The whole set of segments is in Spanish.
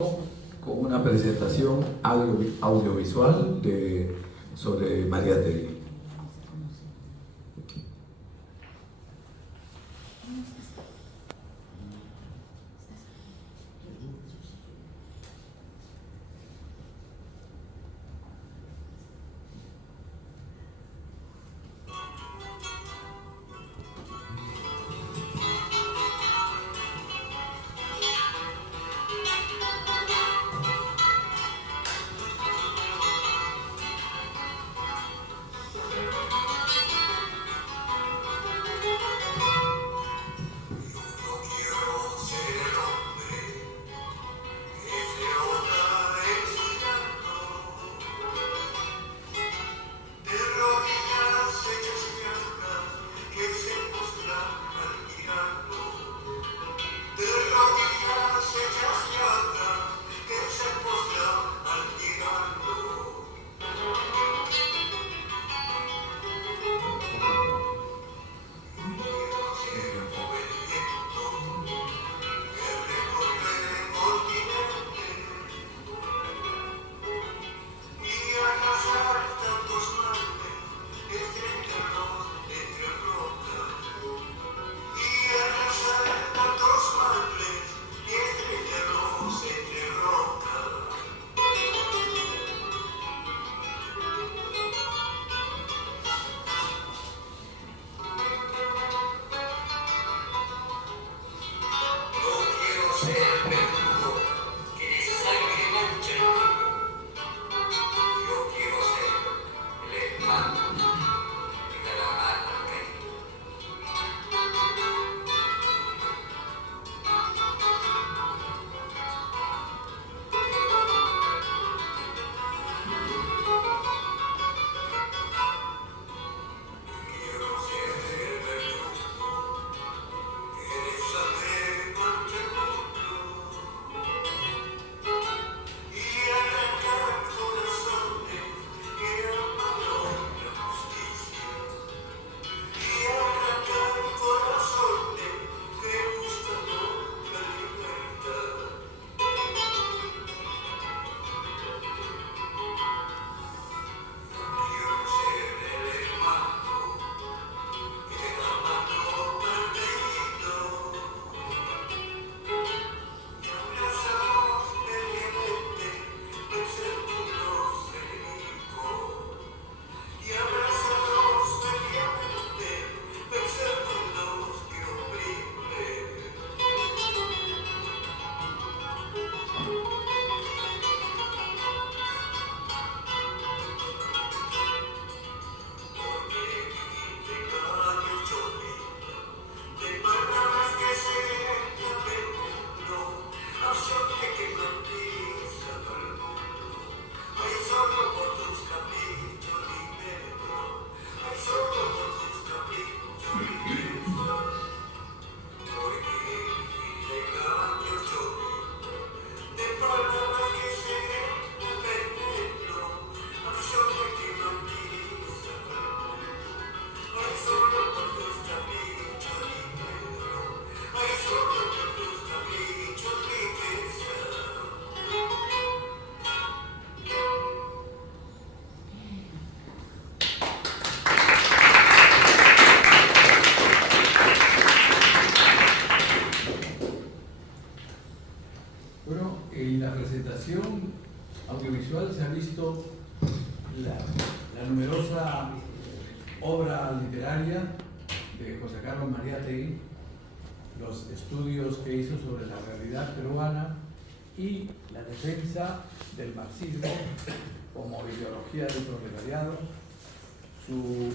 Con una presentación audiovisual sobre Mariátegui. Bueno, en la presentación audiovisual se ha visto la numerosa obra literaria de José Carlos Mariátegui, los estudios que hizo sobre la realidad peruana y la defensa del marxismo como ideología del proletariado, su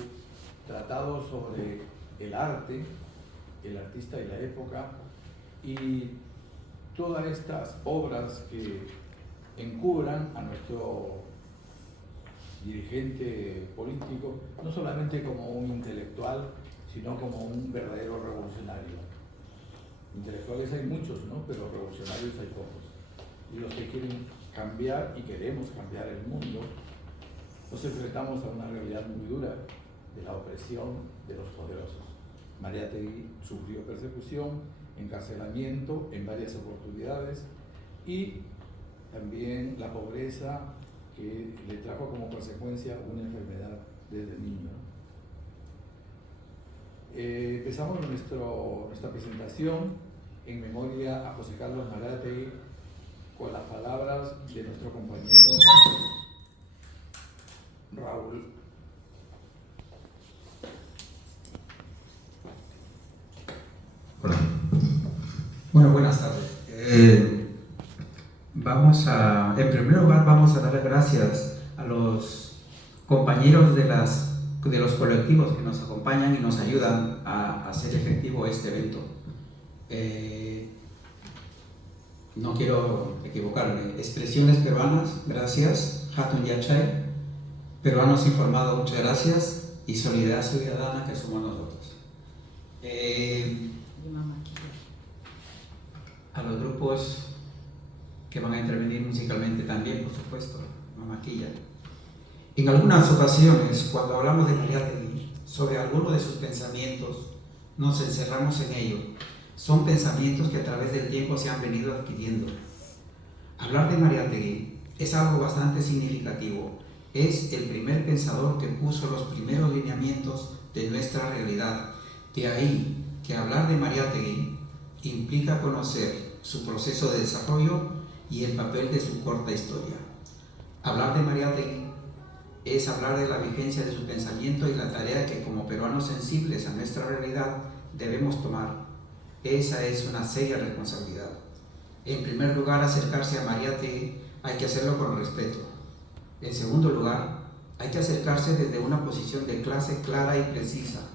tratado sobre el arte, el artista y la época, y todas estas obras que encubran a nuestro dirigente político, no solamente como un intelectual, sino como un verdadero revolucionario. Intelectuales hay muchos, ¿no? Pero revolucionarios hay pocos. Y los que quieren cambiar y queremos cambiar el mundo, nos enfrentamos a una realidad muy dura de la opresión de los poderosos. Mariátegui sufrió persecución, encarcelamiento en varias oportunidades y también la pobreza que le trajo como consecuencia una enfermedad desde niño. Empezamos nuestra presentación en memoria a José Carlos Mariátegui con las palabras de nuestro compañero Raúl. Hola. Bueno, buenas tardes. En primer lugar, vamos a darle gracias a los compañeros de los colectivos que nos acompañan y nos ayudan a hacer efectivo este evento. No quiero equivocarme. Expresiones peruanas, gracias. Hatun Yachay. Peruanos informados, muchas gracias. Y Solidaridad Ciudadana, que somos nosotros. A los grupos que van a intervenir musicalmente también, por supuesto, Mamaquilla. En algunas ocasiones, cuando hablamos de Mariátegui, sobre alguno de sus pensamientos, nos encerramos en ello. Son pensamientos que a través del tiempo se han venido adquiriendo. Hablar de Mariátegui es algo bastante significativo. Es el primer pensador que puso los primeros lineamientos de nuestra realidad. De ahí que hablar de Mariátegui implica conocer su proceso de desarrollo y el papel de su corta historia. Hablar de Mariátegui es hablar de la vigencia de su pensamiento y la tarea que como peruanos sensibles a nuestra realidad debemos tomar. Esa es una seria responsabilidad. En primer lugar, acercarse a Mariátegui hay que hacerlo con respeto. En segundo lugar, hay que acercarse desde una posición de clase clara y precisa.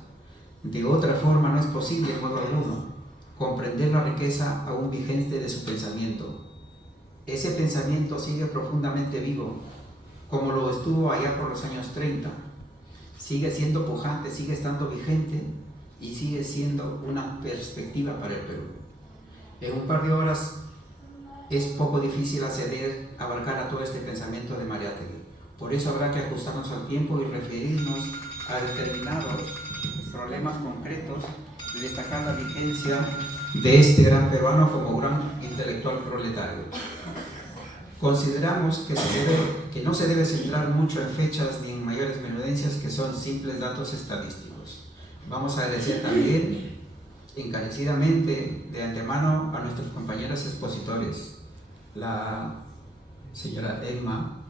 De otra forma no es posible, en modo alguno, comprender la riqueza aún vigente de su pensamiento. Ese pensamiento sigue profundamente vivo, como lo estuvo allá por los años 30. Sigue siendo pujante, sigue estando vigente y sigue siendo una perspectiva para el Perú. En un par de horas es poco difícil abarcar a todo este pensamiento de Mariátegui. Por eso habrá que ajustarnos al tiempo y referirnos a determinados problemas concretos y destacar la vigencia de este gran peruano como gran intelectual proletario. Consideramos que no se debe centrar mucho en fechas ni en mayores menudencias que son simples datos estadísticos. Vamos a agradecer también encarecidamente de antemano a nuestros compañeros expositores, la señora Elma,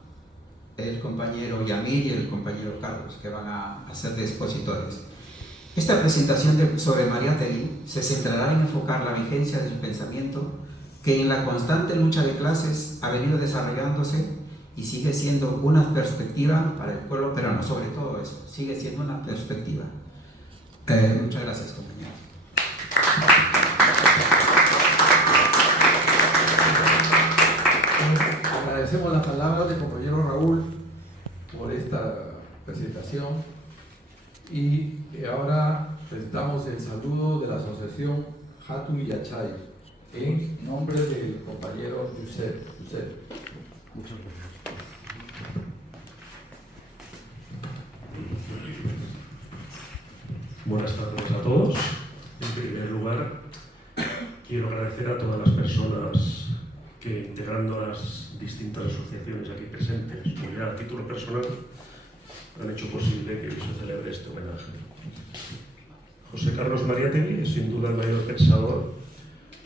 el compañero Yamir y el compañero Carlos, que van a ser de expositores. Esta presentación sobre Mariátegui se centrará en enfocar la vigencia del pensamiento que en la constante lucha de clases ha venido desarrollándose y sigue siendo una perspectiva para el pueblo peruano, sobre todo eso, sigue siendo una perspectiva. Muchas gracias, compañeros. Agradecemos las palabras del compañero Raúl por esta presentación y ahora presentamos el saludo de la asociación Hatun Yachay en nombre del compañero Yusef. Muchas gracias. Buenas tardes a todos. En primer lugar, quiero agradecer a todas las personas que, integrando las distintas asociaciones aquí presentes, o ya a título personal, han hecho posible que se celebre este homenaje. José Carlos Mariátegui es sin duda el mayor pensador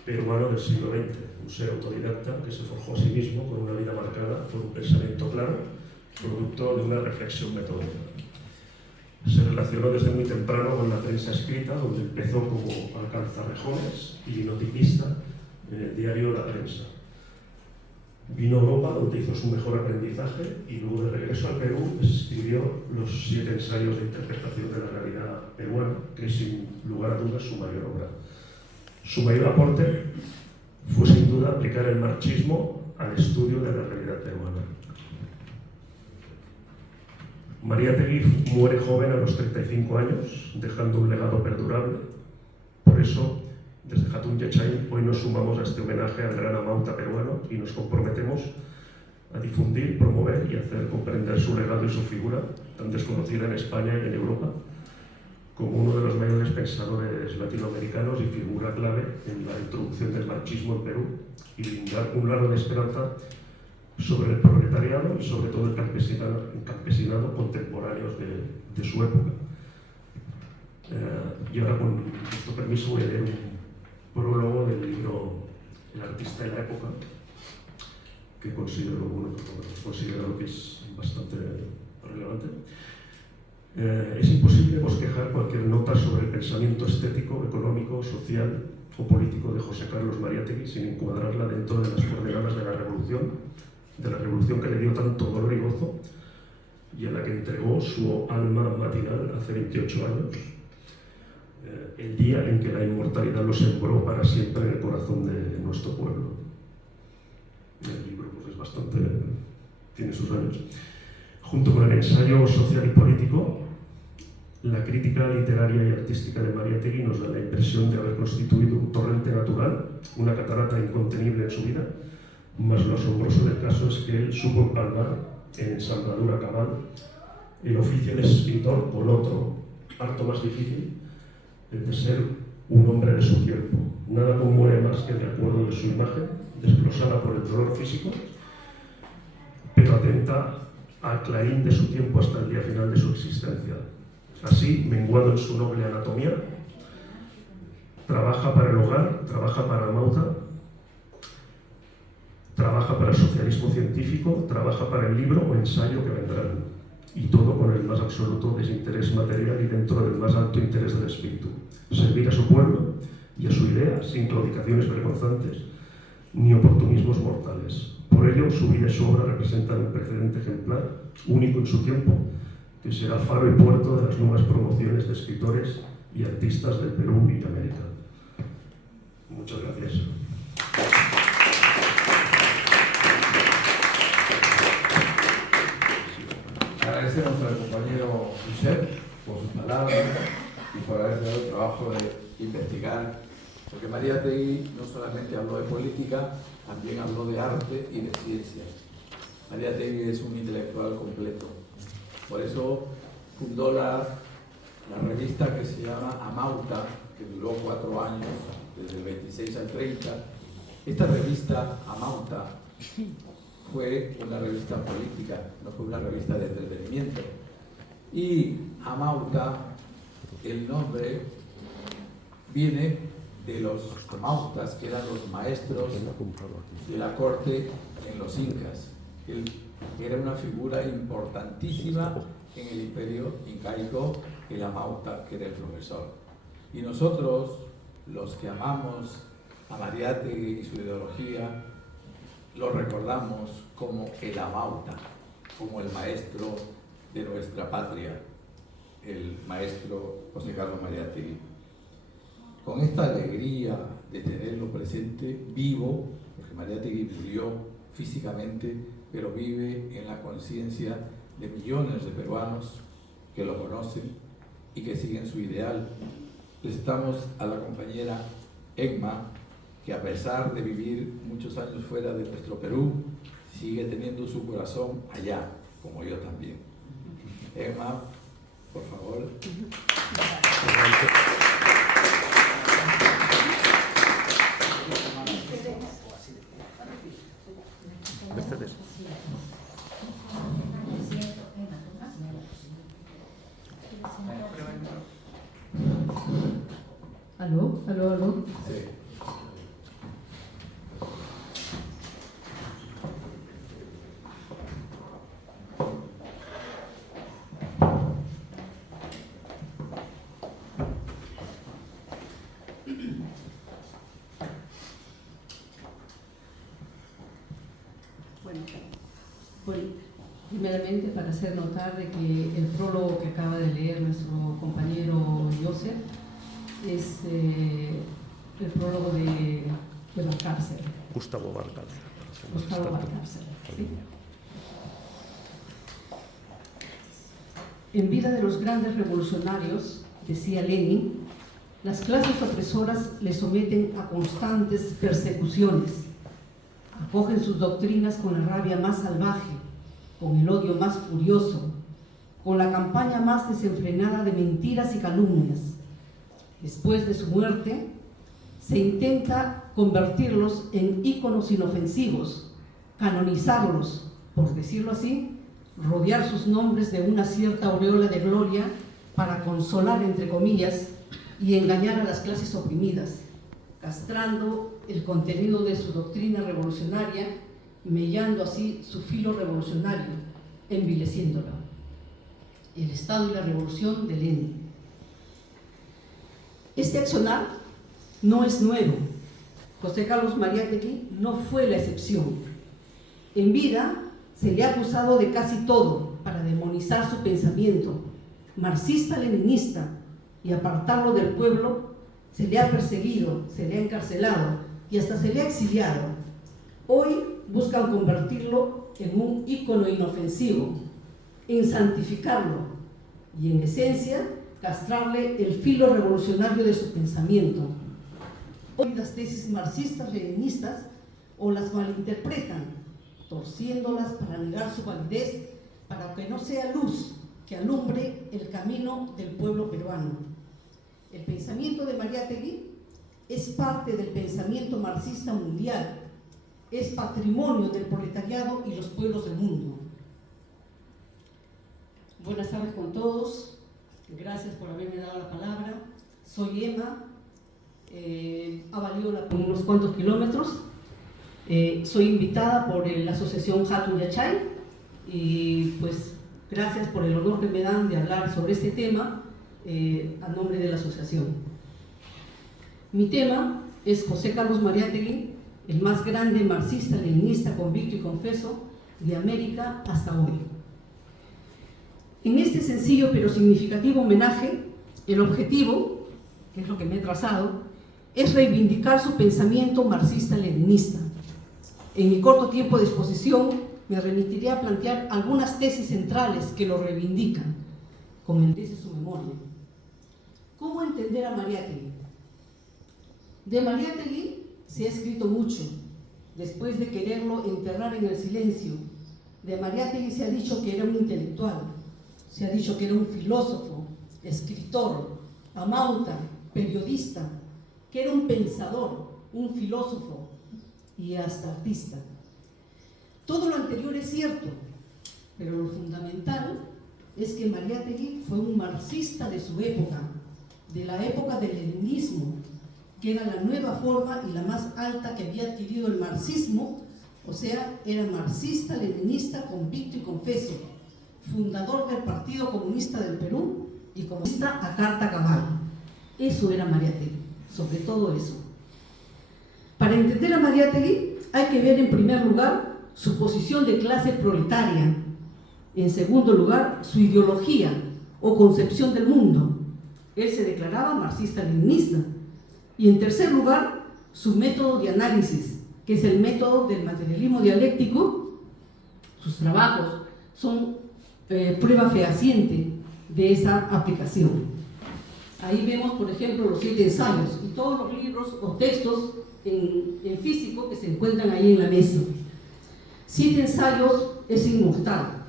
peruano del siglo XX, un ser autodidacta que se forjó a sí mismo con una vida marcada por un pensamiento claro, producto de una reflexión metódica. Se relacionó desde muy temprano con la prensa escrita, donde empezó como alcanzarrejones y linotipista en el diario La Prensa. Vino a Europa, donde hizo su mejor aprendizaje, y luego de regreso al Perú escribió los 7 ensayos de interpretación de la realidad peruana, que es sin lugar a dudas su mayor obra. Su mayor aporte fue sin duda aplicar el marxismo al estudio de la realidad peruana. Mariátegui muere joven a los 35 años, dejando un legado perdurable. Por eso, desde Hatun Yachay, hoy nos sumamos a este homenaje al gran amauta peruano y nos comprometemos a difundir, promover y hacer comprender su legado y su figura, tan desconocida en España y en Europa, como uno de los mayores pensadores latinoamericanos y figura clave en la introducción del marxismo en Perú, y brindar un halo de esperanza sobre el proletariado y sobre todo el campesinado contemporáneos de su época. Y ahora, con vuestro permiso, voy a leer un prólogo del libro El artista y la época, que considero que es bastante relevante. Es imposible bosquejar cualquier nota sobre el pensamiento estético, económico, social o político de José Carlos Mariátegui sin encuadrarla dentro de las coordenadas de la revolución que le dio tanto dolor y gozo y a la que entregó su alma matinal hace 28 años, el día en que la inmortalidad lo sembró para siempre en el corazón de nuestro pueblo. El libro pues, es bastante... tiene sus años. Junto con el ensayo social y político, la crítica literaria y artística de Mariátegui nos da la impresión de haber constituido un torrente natural, una catarata incontenible en su vida, mas lo asombroso del caso es que él supo empalmar en ensambladura cabal el oficio de escritor con otro, harto más difícil, el de ser un hombre de su tiempo. Nada conmueve más que de acuerdo de su imagen, desglosada por el dolor físico, pero atenta al clarín de su tiempo hasta el día final de su existencia. Así, menguado en su noble anatomía, trabaja para el hogar, trabaja para Amauta, trabaja para el socialismo científico, trabaja para el libro o ensayo que vendrán, y todo con el más absoluto desinterés material y dentro del más alto interés del espíritu. Servir a su pueblo y a su idea sin claudicaciones vergonzantes ni oportunismos mortales. Por ello, su vida y su obra representan un precedente ejemplar, único en su tiempo, que será faro y puerto de las nuevas promociones de escritores y artistas del Perú y América. Muchas gracias. Agradecemos al compañero Josep por sus palabras y por haberse dado el trabajo de investigar, porque Mariátegui no solamente habló de política, también habló de arte y de ciencia. Mariátegui es un intelectual completo. Por eso fundó la revista que se llama Amauta, que duró 4 años, desde el 26 al 30. Esta revista, Amauta, fue una revista política, no fue una revista de entretenimiento. Y Amauta, el nombre viene de los amautas, que eran los maestros de la corte en los incas. Él era una figura importantísima en el imperio incaico, el amauta, que era el profesor. Y nosotros, los que amamos a Mariátegui y su ideología, lo recordamos como el amauta, como el maestro de nuestra patria, el maestro José Carlos Mariátegui. Con esta alegría de tenerlo presente, vivo, porque Mariátegui murió físicamente, pero vive en la conciencia de millones de peruanos que lo conocen y que siguen su ideal. Presentamos a la compañera Emma, que a pesar de vivir muchos años fuera de nuestro Perú, sigue teniendo su corazón allá, como yo también. Emma, por favor. ¿Aló? ¿Aló? ¿Aló? Sí. Bueno, primeramente para hacer notar de que el prólogo que acaba de leer nuestro compañero Josep es el prólogo de Valcárcel. Gustavo Valcárcel. Gustavo Valcárcel, ¿sí? En vida de los grandes revolucionarios, decía Lenin, las clases opresoras le someten a constantes persecuciones, acogen sus doctrinas con la rabia más salvaje, con el odio más furioso, con la campaña más desenfrenada de mentiras y calumnias. Después de su muerte, se intenta convertirlos en íconos inofensivos, canonizarlos, por decirlo así, rodear sus nombres de una cierta aureola de gloria para consolar, entre comillas, y engañar a las clases oprimidas, castrando el contenido de su doctrina revolucionaria, mellando así su filo revolucionario, envileciéndolo. El Estado y la Revolución de Lenin. Este accionar no es nuevo. José Carlos Mariátegui no fue la excepción. En vida se le ha acusado de casi todo para demonizar su pensamiento marxista-leninista y apartarlo del pueblo. Se le ha perseguido, se le ha encarcelado y hasta se le ha exiliado. Hoy buscan convertirlo en un ícono inofensivo, en santificarlo y en esencia castrarle el filo revolucionario de su pensamiento. Hoy las tesis marxistas-leninistas o las malinterpretan, torciéndolas para negar su validez, para que no sea luz que alumbre el camino del pueblo peruano. El pensamiento de Mariátegui es parte del pensamiento marxista mundial, es patrimonio del proletariado y los pueblos del mundo. Buenas tardes con todos, gracias por haberme dado la palabra. Soy Emma, ha valido unos cuantos kilómetros. Soy invitada por la asociación Hatun Yachay y pues gracias por el honor que me dan de hablar sobre este tema a nombre de la asociación. Mi tema es José Carlos Mariátegui, el más grande marxista-leninista convicto y confeso de América hasta hoy. En este sencillo pero significativo homenaje, el objetivo, que es lo que me he trazado, es reivindicar su pensamiento marxista-leninista. En mi corto tiempo de exposición me remitiré a plantear algunas tesis centrales que lo reivindican, como dice su memoria. ¿Cómo entender a Mariátegui? De Mariátegui se ha escrito mucho, después de quererlo enterrar en el silencio. De Mariátegui se ha dicho que era un intelectual, se ha dicho que era un filósofo, escritor, amauta, periodista, que era un pensador, un filósofo y hasta artista. Todo lo anterior es cierto, pero lo fundamental es que Mariátegui fue un marxista de su época, de la época del leninismo, que era la nueva forma y la más alta que había adquirido el marxismo, o sea, era marxista, leninista, convicto y confeso, fundador del Partido Comunista del Perú y comunista a carta cabal. Eso era Mariátegui, sobre todo eso. Para entender a Mariátegui hay que ver en primer lugar su posición de clase proletaria, en segundo lugar su ideología o concepción del mundo. Él se declaraba marxista-leninista. Y en tercer lugar, su método de análisis, que es el método del materialismo dialéctico. Sus trabajos son prueba fehaciente de esa aplicación. Ahí vemos, por ejemplo, los 7 ensayos y todos los libros o textos en físico que se encuentran ahí en la mesa. 7 ensayos es inmortal.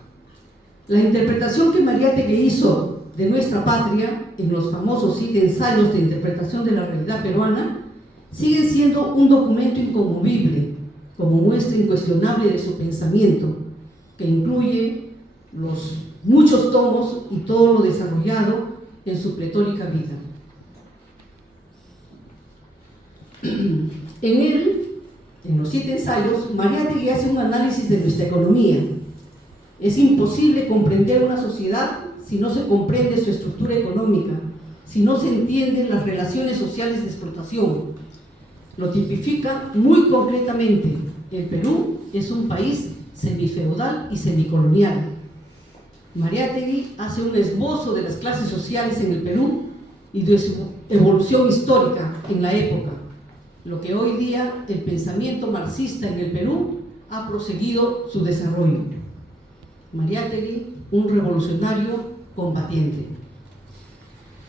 La interpretación que Mariátegui hizo de nuestra patria en los famosos 7 ensayos de interpretación de la realidad peruana sigue siendo un documento inconmovible, como muestra incuestionable de su pensamiento, que incluye los muchos tomos y todo lo desarrollado en su pletórica vida. En él, en los 7 ensayos, Mariátegui hace un análisis de nuestra economía. Es imposible comprender una sociedad si no se comprende su estructura económica, si no se entienden las relaciones sociales de explotación. Lo tipifica muy concretamente. El Perú es un país semifeudal y semicolonial. Mariátegui hace un esbozo de las clases sociales en el Perú y de su evolución histórica en la época, lo que hoy día el pensamiento marxista en el Perú ha proseguido su desarrollo. Mariátegui, un revolucionario combatiente.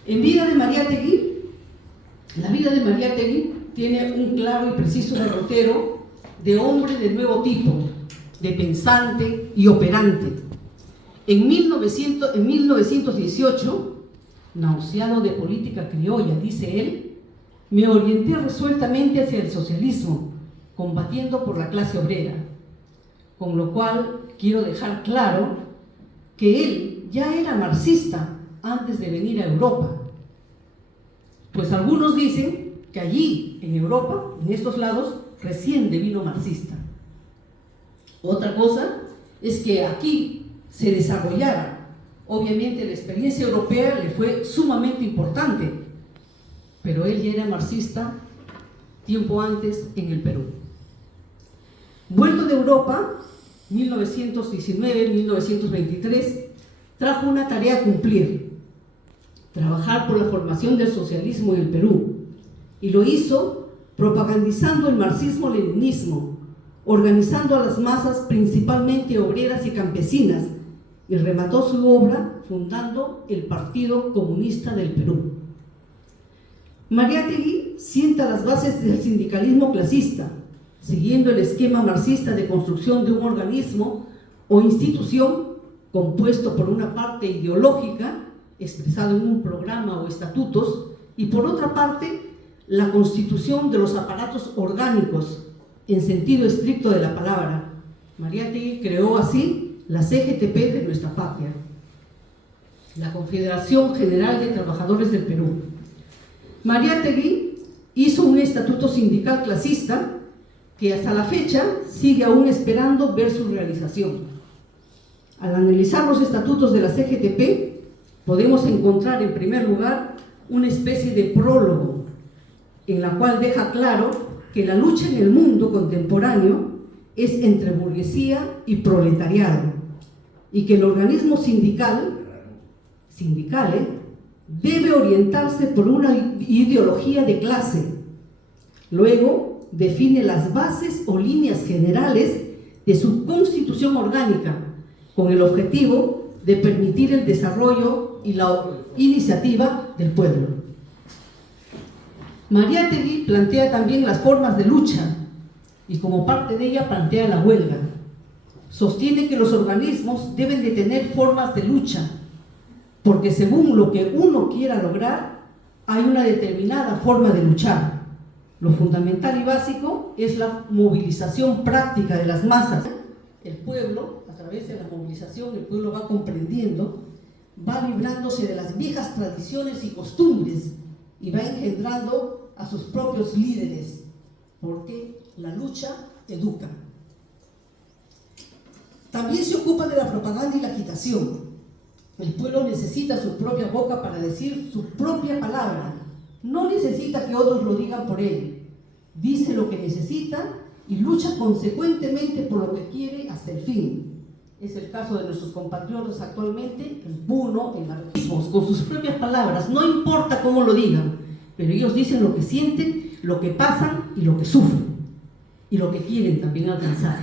En vida de Mariátegui, la vida de Mariátegui tiene un claro y preciso derrotero de hombre de nuevo tipo, de pensante y operante. En 1918, nauseado de política criolla, dice él, me orienté resueltamente hacia el socialismo, combatiendo por la clase obrera. con lo cual quiero dejar claro que él ya era marxista antes de venir a Europa. Pues algunos dicen que allí, en Europa, en estos lados, recién devino marxista. Otra cosa es que aquí se desarrollara. Obviamente la experiencia europea le fue sumamente importante, pero él ya era marxista tiempo antes en el Perú. Vuelto de Europa, 1919-1923, trajo una tarea a cumplir: trabajar por la formación del socialismo en el Perú, y lo hizo propagandizando el marxismo-leninismo, organizando a las masas, principalmente obreras y campesinas, y remató su obra fundando el Partido Comunista del Perú. Mariátegui sienta las bases del sindicalismo clasista, siguiendo el esquema marxista de construcción de un organismo o institución compuesto por una parte ideológica, expresado en un programa o estatutos, y por otra parte, la constitución de los aparatos orgánicos, en sentido estricto de la palabra. Mariátegui creó así la CGTP de nuestra patria, la Confederación General de Trabajadores del Perú. Mariátegui hizo un estatuto sindical clasista que hasta la fecha sigue aún esperando ver su realización. Al analizar los estatutos de la CGTP, podemos encontrar en primer lugar una especie de prólogo, en la cual deja claro que la lucha en el mundo contemporáneo es entre burguesía y proletariado, y que el organismo sindical debe orientarse por una ideología de clase. Luego define las bases o líneas generales de su constitución orgánica, con el objetivo de permitir el desarrollo y la iniciativa del pueblo. Mariátegui plantea también las formas de lucha, y como parte de ella plantea la huelga. Sostiene que los organismos deben de tener formas de lucha, porque según lo que uno quiera lograr, hay una determinada forma de luchar. Lo fundamental y básico es la movilización práctica de las masas. El pueblo, a través de la movilización, el pueblo va comprendiendo, va librándose de las viejas tradiciones y costumbres y va engendrando a sus propios líderes, porque la lucha educa. También se ocupa de la propaganda y la agitación. El pueblo necesita su propia boca para decir su propia palabra. No necesita que otros lo digan por él. Dice lo que necesita y lucha consecuentemente por lo que quiere hasta el fin. Es el caso de nuestros compatriotas actualmente, el Puno, el anarquismo, con sus propias palabras. No importa cómo lo digan, pero ellos dicen lo que sienten, lo que pasan y lo que sufren, y lo que quieren también alcanzar.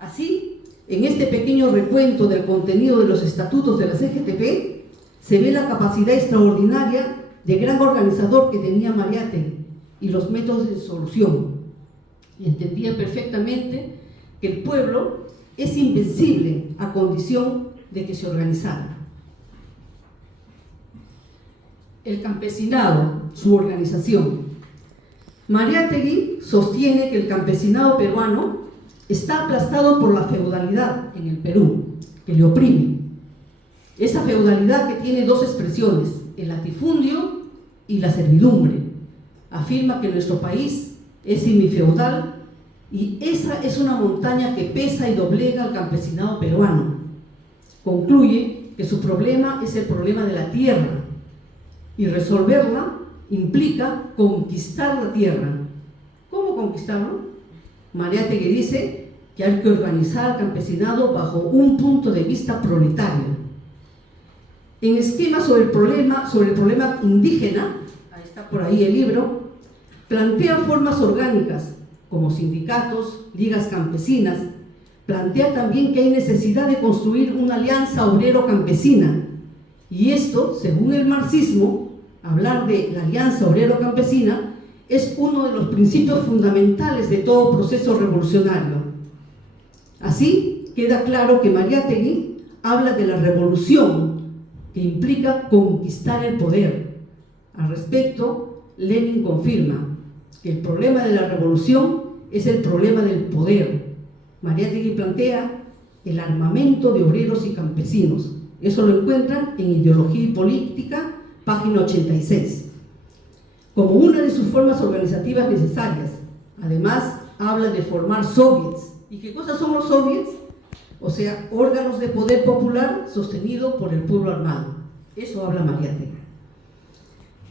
Así, en este pequeño recuento del contenido de los estatutos de la CGTP, se ve la capacidad extraordinaria de gran organizador que tenía Mariátegui y los métodos de solución. Entendía perfectamente que el pueblo es invencible a condición de que se organizara. El campesinado, su organización. Mariátegui sostiene que el campesinado peruano está aplastado por la feudalidad en el Perú, que le oprime. Esa feudalidad que tiene dos expresiones, el latifundio y la servidumbre. Afirma que nuestro país es semifeudal y esa es una montaña que pesa y doblega al campesinado peruano. Concluye que su problema es el problema de la tierra y resolverla implica conquistar la tierra. ¿Cómo conquistarlo? Mariátegui dice que hay que organizar al campesinado bajo un punto de vista proletario. En esquema sobre el problema indígena, ahí está por ahí el libro, plantea formas orgánicas como sindicatos, ligas campesinas. Plantea también que hay necesidad de construir una alianza obrero-campesina, y esto, según el marxismo, hablar de la alianza obrero-campesina es uno de los principios fundamentales de todo proceso revolucionario. Así queda claro que Mariátegui habla de la revolución, que implica conquistar el poder. Al respecto, Lenin confirma que el problema de la revolución es el problema del poder, Mariátegui plantea el armamento de obreros y campesinos. Eso lo encuentran en Ideología y Política, página 86. Como una de sus formas organizativas necesarias. Además, habla de formar soviets. ¿Y qué cosas son los soviets? O sea, órganos de poder popular sostenido por el pueblo armado. Eso habla Mariátegui.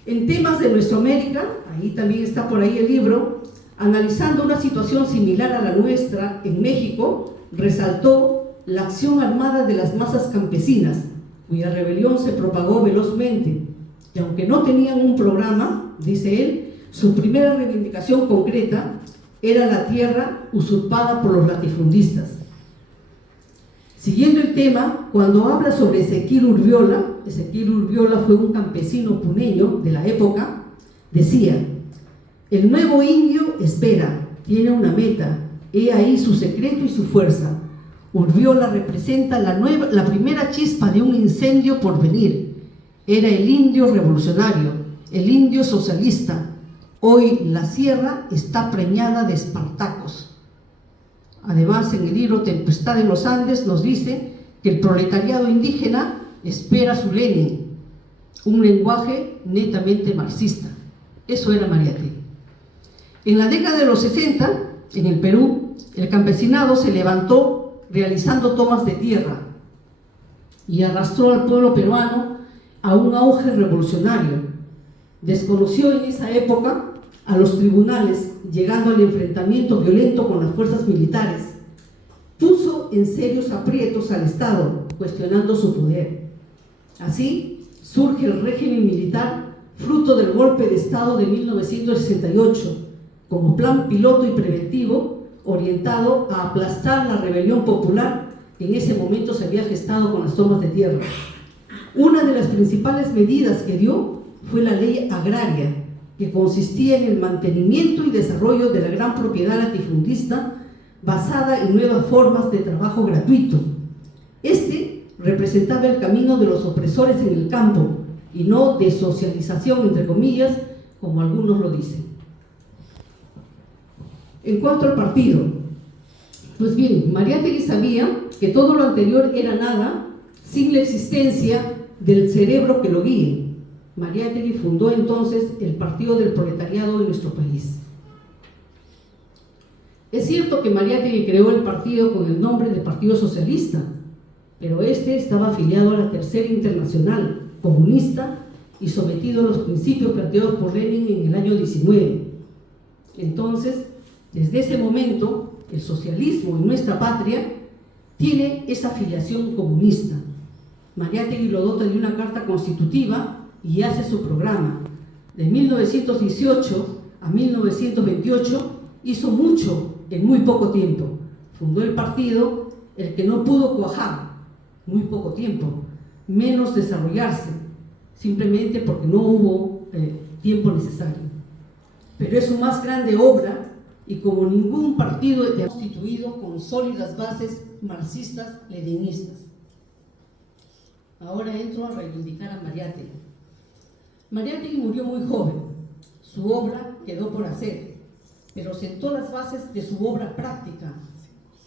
En temas de Mesoamérica, ahí también está por ahí el libro, analizando una situación similar a la nuestra en México, resaltó la acción armada de las masas campesinas, cuya rebelión se propagó velozmente, y aunque no tenían un programa, dice él, su primera reivindicación concreta era la tierra usurpada por los latifundistas. Siguiendo el tema, cuando habla sobre Ezequiel Urbiola fue un campesino puneño de la época, decía: el nuevo indio espera, tiene una meta, he ahí su secreto y su fuerza. Urbiola representa la primera chispa de un incendio por venir. Era el indio revolucionario, el indio socialista. Hoy la sierra está preñada de espartacos. Además, en el libro Tempestad en los Andes nos dice que el proletariado indígena espera su Lenin, un lenguaje netamente marxista. Eso era Mariátegui. En la década de los 60, en el Perú, el campesinado se levantó realizando tomas de tierra y arrastró al pueblo peruano a un auge revolucionario. Desconoció en esa época a los tribunales, llegando al enfrentamiento violento con las fuerzas militares. Puso en serios aprietos al Estado, cuestionando su poder. Así surge el régimen militar, fruto del golpe de Estado de 1968, como plan piloto y preventivo, orientado a aplastar la rebelión popular que en ese momento se había gestado con las tomas de tierra. Una de las principales medidas que dio fue la ley agraria, que consistía en el mantenimiento y desarrollo de la gran propiedad latifundista basada en nuevas formas de trabajo gratuito. Este representaba el camino de los opresores en el campo y no de socialización, entre comillas, como algunos lo dicen. En cuanto al partido, pues bien, Mariátegui sabía que todo lo anterior era nada sin la existencia del cerebro que lo guíe. Mariátegui fundó entonces el Partido del Proletariado de nuestro país. Es cierto que Mariátegui creó el partido con el nombre de Partido Socialista, pero este estaba afiliado a la Tercera Internacional comunista y sometido a los principios planteados por Lenin en el año 19. Entonces, desde ese momento, el socialismo en nuestra patria tiene esa afiliación comunista. Mariátegui lo dota de una carta constitutiva y hace su programa. De 1918 a 1928 hizo mucho en muy poco tiempo. Fundó el partido, el que no pudo cuajar, muy poco tiempo, menos desarrollarse, simplemente porque no hubo tiempo necesario. Pero es su más grande obra y como ningún partido está constituido con sólidas bases marxistas-leninistas. Ahora entro a reivindicar a Mariátegui. Mariátegui murió muy joven, su obra quedó por hacer, pero sentó las bases de su obra práctica.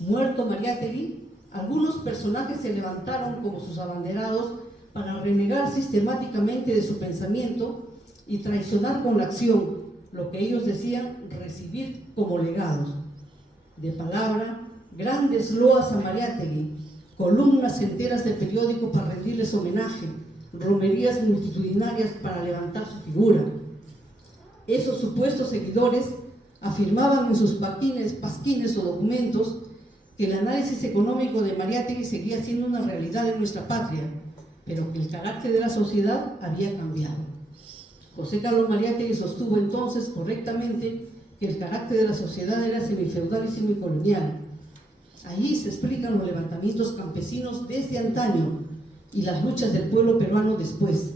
Muerto Mariátegui, algunos personajes se levantaron como sus abanderados para renegar sistemáticamente de su pensamiento y traicionar con la acción lo que ellos decían recibir como legados. De palabra, grandes loas a Mariátegui, columnas enteras de periódico para rendirles homenaje, romerías multitudinarias para levantar su figura. Esos supuestos seguidores afirmaban en sus pasquines o documentos que el análisis económico de Mariátegui seguía siendo una realidad en nuestra patria, pero que el carácter de la sociedad había cambiado. José Carlos Mariátegui sostuvo entonces correctamente que el carácter de la sociedad era semifeudal y semicolonial. Allí se explican los levantamientos campesinos desde antaño y las luchas del pueblo peruano después.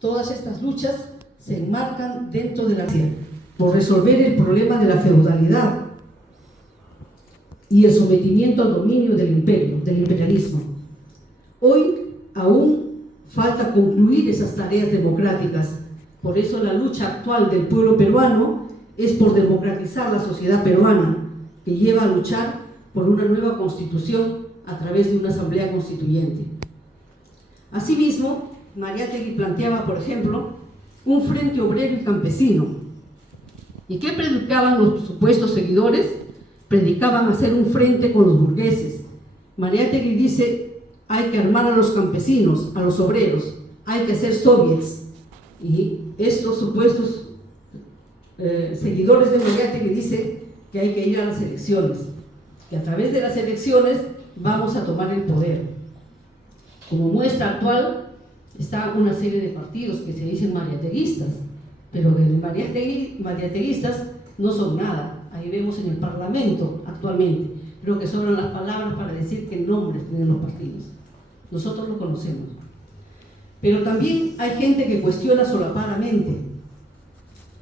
Todas estas luchas se enmarcan dentro de la lucha por resolver el problema de la feudalidad y el sometimiento al dominio del imperio, del imperialismo. Hoy aún falta concluir esas tareas democráticas. Por eso la lucha actual del pueblo peruano es por democratizar la sociedad peruana, que lleva a luchar por una nueva constitución a través de una asamblea constituyente. Asimismo, Mariátegui planteaba, por ejemplo, un frente obrero y campesino. ¿Y qué predicaban los supuestos seguidores? Predicaban hacer un frente con los burgueses. Mariátegui dice, hay que armar a los campesinos, a los obreros, hay que hacer soviets. Y estos supuestos seguidores de Mariátegui dicen que hay que ir a las elecciones, que a través de las elecciones vamos a tomar el poder. Como muestra actual está una serie de partidos que se dicen mariateguistas, pero de mariateguistas no son nada. Ahí vemos en el Parlamento actualmente. Creo que sobran las palabras para decir qué nombres tienen los partidos. Nosotros lo conocemos. Pero también hay gente que cuestiona solapadamente.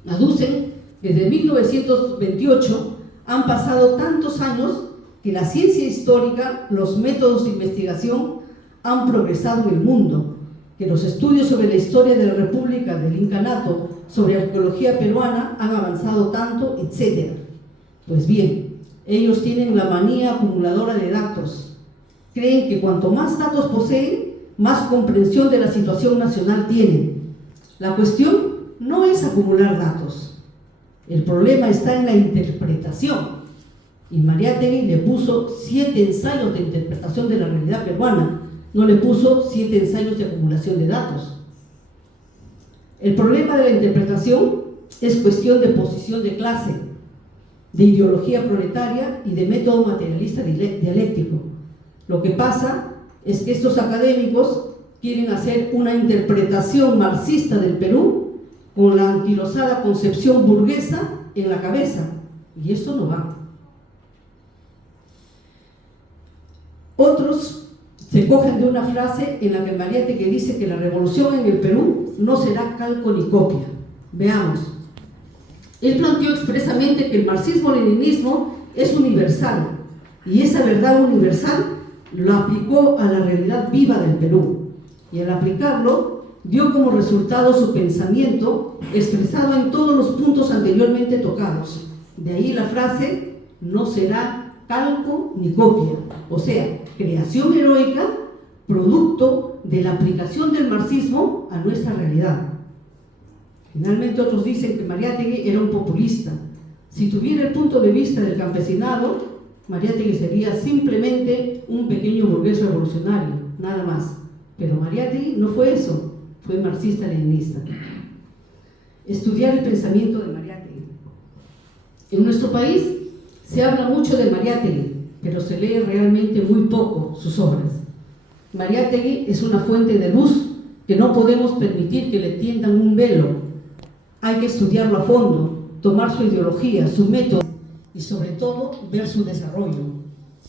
Aducen que desde 1928 han pasado tantos años que la ciencia histórica, los métodos de investigación han progresado en el mundo, que los estudios sobre la historia de la República, del Incanato, sobre arqueología peruana han avanzado tanto, etc. Pues bien, ellos tienen la manía acumuladora de datos. Creen que cuanto más datos poseen, más comprensión de la situación nacional tienen. La cuestión no es acumular datos. El problema está en la interpretación. Y Mariátegui le puso 7 ensayos de interpretación de la realidad peruana, no le puso 7 ensayos de acumulación de datos. El problema de la interpretación es cuestión de posición de clase, de ideología proletaria y de método materialista dialéctico. Lo que pasa es que estos académicos quieren hacer una interpretación marxista del Perú con la anquilosada concepción burguesa en la cabeza, y eso no va. Otros se cogen de una frase en la que Mariátegui dice que la revolución en el Perú no será calco ni copia. Veamos. Él planteó expresamente que el marxismo-leninismo es universal, y esa verdad universal lo aplicó a la realidad viva del Perú, y al aplicarlo dio como resultado su pensamiento expresado en todos los puntos anteriormente tocados. De ahí la frase, no será calco ni copia, o sea, creación heroica, producto de la aplicación del marxismo a nuestra realidad. Finalmente otros dicen que Mariátegui era un populista. Si tuviera el punto de vista del campesinado, Mariátegui sería simplemente un pequeño burgués revolucionario, nada más. Pero Mariátegui no fue eso, fue marxista-leninista. Estudiar el pensamiento de Mariátegui. En nuestro país se habla mucho de Mariátegui, pero se lee realmente muy poco sus obras. Mariátegui es una fuente de luz que no podemos permitir que le tiendan un velo. Hay que estudiarlo a fondo, tomar su ideología, su método y sobre todo ver su desarrollo.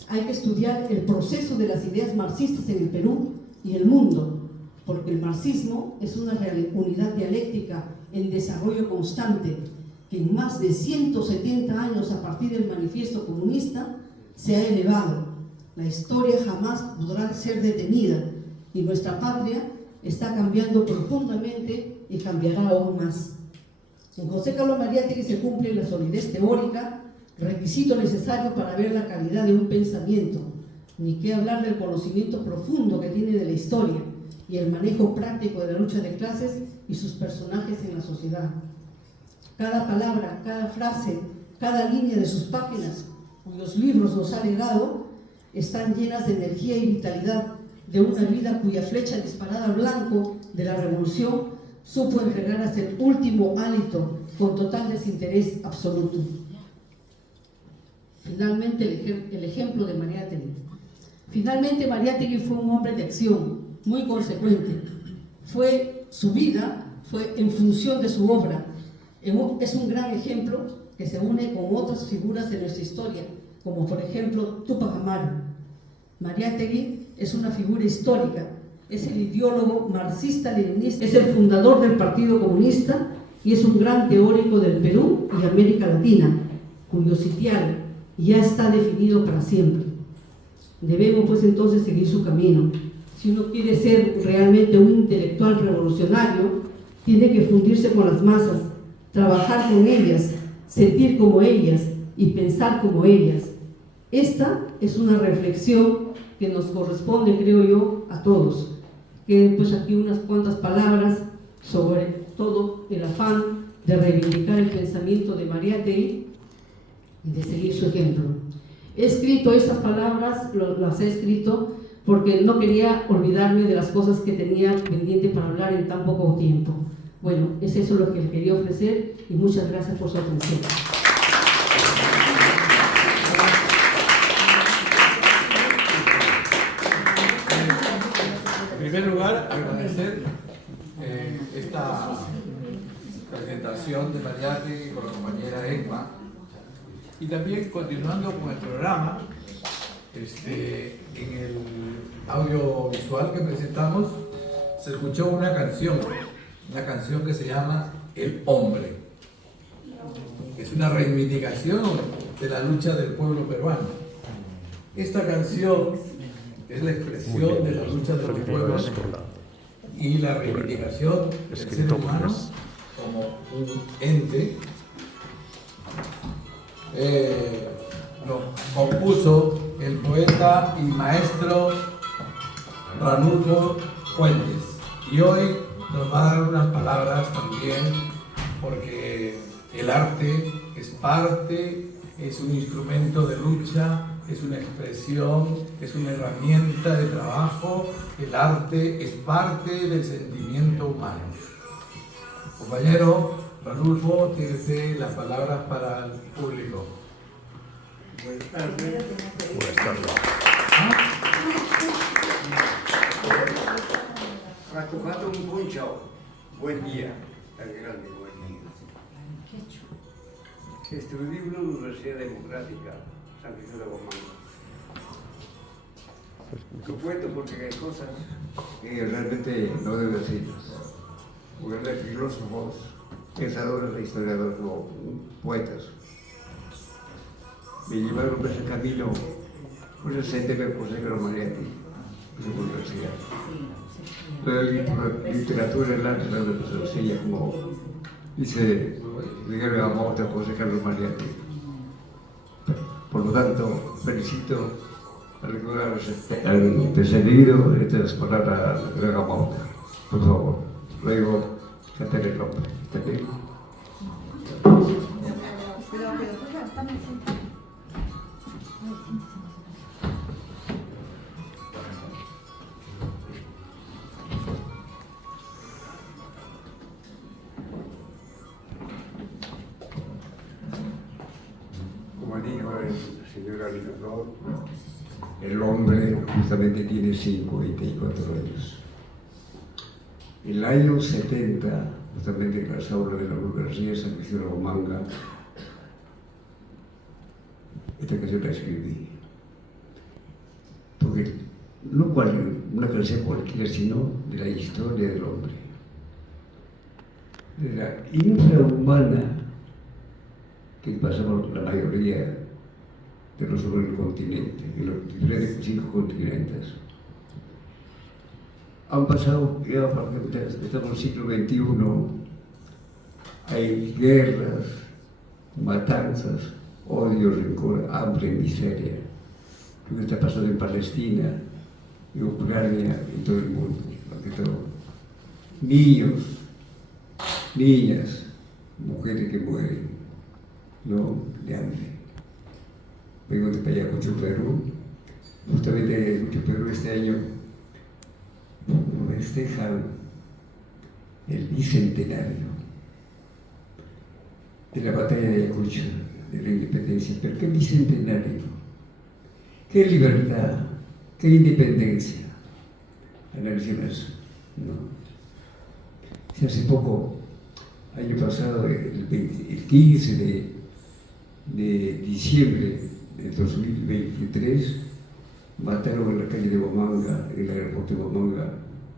Hay que estudiar el proceso de las ideas marxistas en el Perú y el mundo, porque el marxismo es una unidad dialéctica en desarrollo constante que en más de 170 años a partir del manifiesto comunista se ha elevado. La historia jamás podrá ser detenida y nuestra patria está cambiando profundamente y cambiará aún más. En José Carlos Mariátegui se cumple la solidez teórica, requisito necesario para ver la calidad de un pensamiento, ni qué hablar del conocimiento profundo que tiene de la historia y el manejo práctico de la lucha de clases y sus personajes en la sociedad. Cada palabra, cada frase, cada línea de sus páginas, cuyos libros nos ha legado, están llenas de energía y vitalidad de una vida cuya flecha disparada al blanco de la revolución supo entregar hasta el último hálito con total desinterés absoluto. Finalmente, el ejemplo de Mariátegui. Finalmente, Mariátegui fue un hombre de acción, muy consecuente. Su vida fue en función de su obra. Es un gran ejemplo que se une con otras figuras de nuestra historia, como por ejemplo Túpac Amaru. Mariátegui es una figura histórica, es el ideólogo marxista-leninista, es el fundador del Partido Comunista y es un gran teórico del Perú y América Latina, cuyo sitial ya está definido para siempre. Debemos pues entonces seguir su camino. Si uno quiere ser realmente un intelectual revolucionario, tiene que fundirse con las masas, trabajar con ellas, sentir como ellas y pensar como ellas. Esta es una reflexión que nos corresponde, creo yo, a todos. Que pues aquí unas cuantas palabras sobre todo el afán de reivindicar el pensamiento de Mariátegui y de seguir su ejemplo. He escrito estas palabras, las he escrito porque no quería olvidarme de las cosas que tenía pendiente para hablar en tan poco tiempo. Bueno, es eso lo que les quería ofrecer y muchas gracias por su atención. En primer lugar, agradecer esta presentación de Mariátegui con la compañera Esma, y también continuando con el programa, en el audiovisual que presentamos se escuchó una canción que se llama El Hombre. Es una reivindicación de la lucha del pueblo peruano. Esta canción es la expresión de la lucha de los pueblos y la reivindicación del ser humano como un ente. Lo compuso el poeta y maestro Ranulfo Fuentes, y hoy nos va a dar unas palabras también, porque el arte es parte, es un instrumento de lucha, es una expresión, es una herramienta de trabajo. El arte es parte del sentimiento humano. Compañero Ranulfo, tiene usted las palabras para el público. Buenas tardes. Rastofando un buen show. Buen día. Tan grande, buen día. Estudié en la Universidad Democrática, San Vicente de Bomanga. Lo cuento porque hay cosas que realmente no debo decirlas. Porque hay filósofos, pensadores, historiadores o poetas. Me llevaron por ese camino, por el sendero de José Carlos Mariátegui, en su universidad. La literatura y el arte se enseña como dice Miguel Gamota, José Carlos Mariátegui. Por lo tanto, felicito al perseguido estas palabras a Miguel Gamota. Por favor, luego cantar el nombre. ¿Está bien? Como dijo el señor Alinador, el hombre justamente tiene 54 años. En el año 70, justamente en las aulas de la Universidad de San Vicente de Bomanga, esta canción la escribí. Porque no una canción cualquiera, sino de la historia del hombre. De la infrahumana que pasamos la mayoría de los sobre el continente, en los diferentes 5 continentes. Han pasado, ya estamos en el siglo XXI, hay guerras, matanzas, odio, rencor, hambre, miseria. Lo que está pasando en Palestina, en Ucrania, en todo el mundo, ante todo. Niños, niñas, mujeres que mueren, no de hambre. Vengo de Payacucho, Perú. Justamente en Perú este año festejan el bicentenario de la batalla de Ayacucho, de la independencia. ¿Pero qué bicentenario? ¿Qué libertad? ¿Qué independencia? Analicen eso, ¿no? Si hace poco, año pasado, el 15 de diciembre del 2023, mataron en la calle de Bomanga, en el aeropuerto de Bomanga,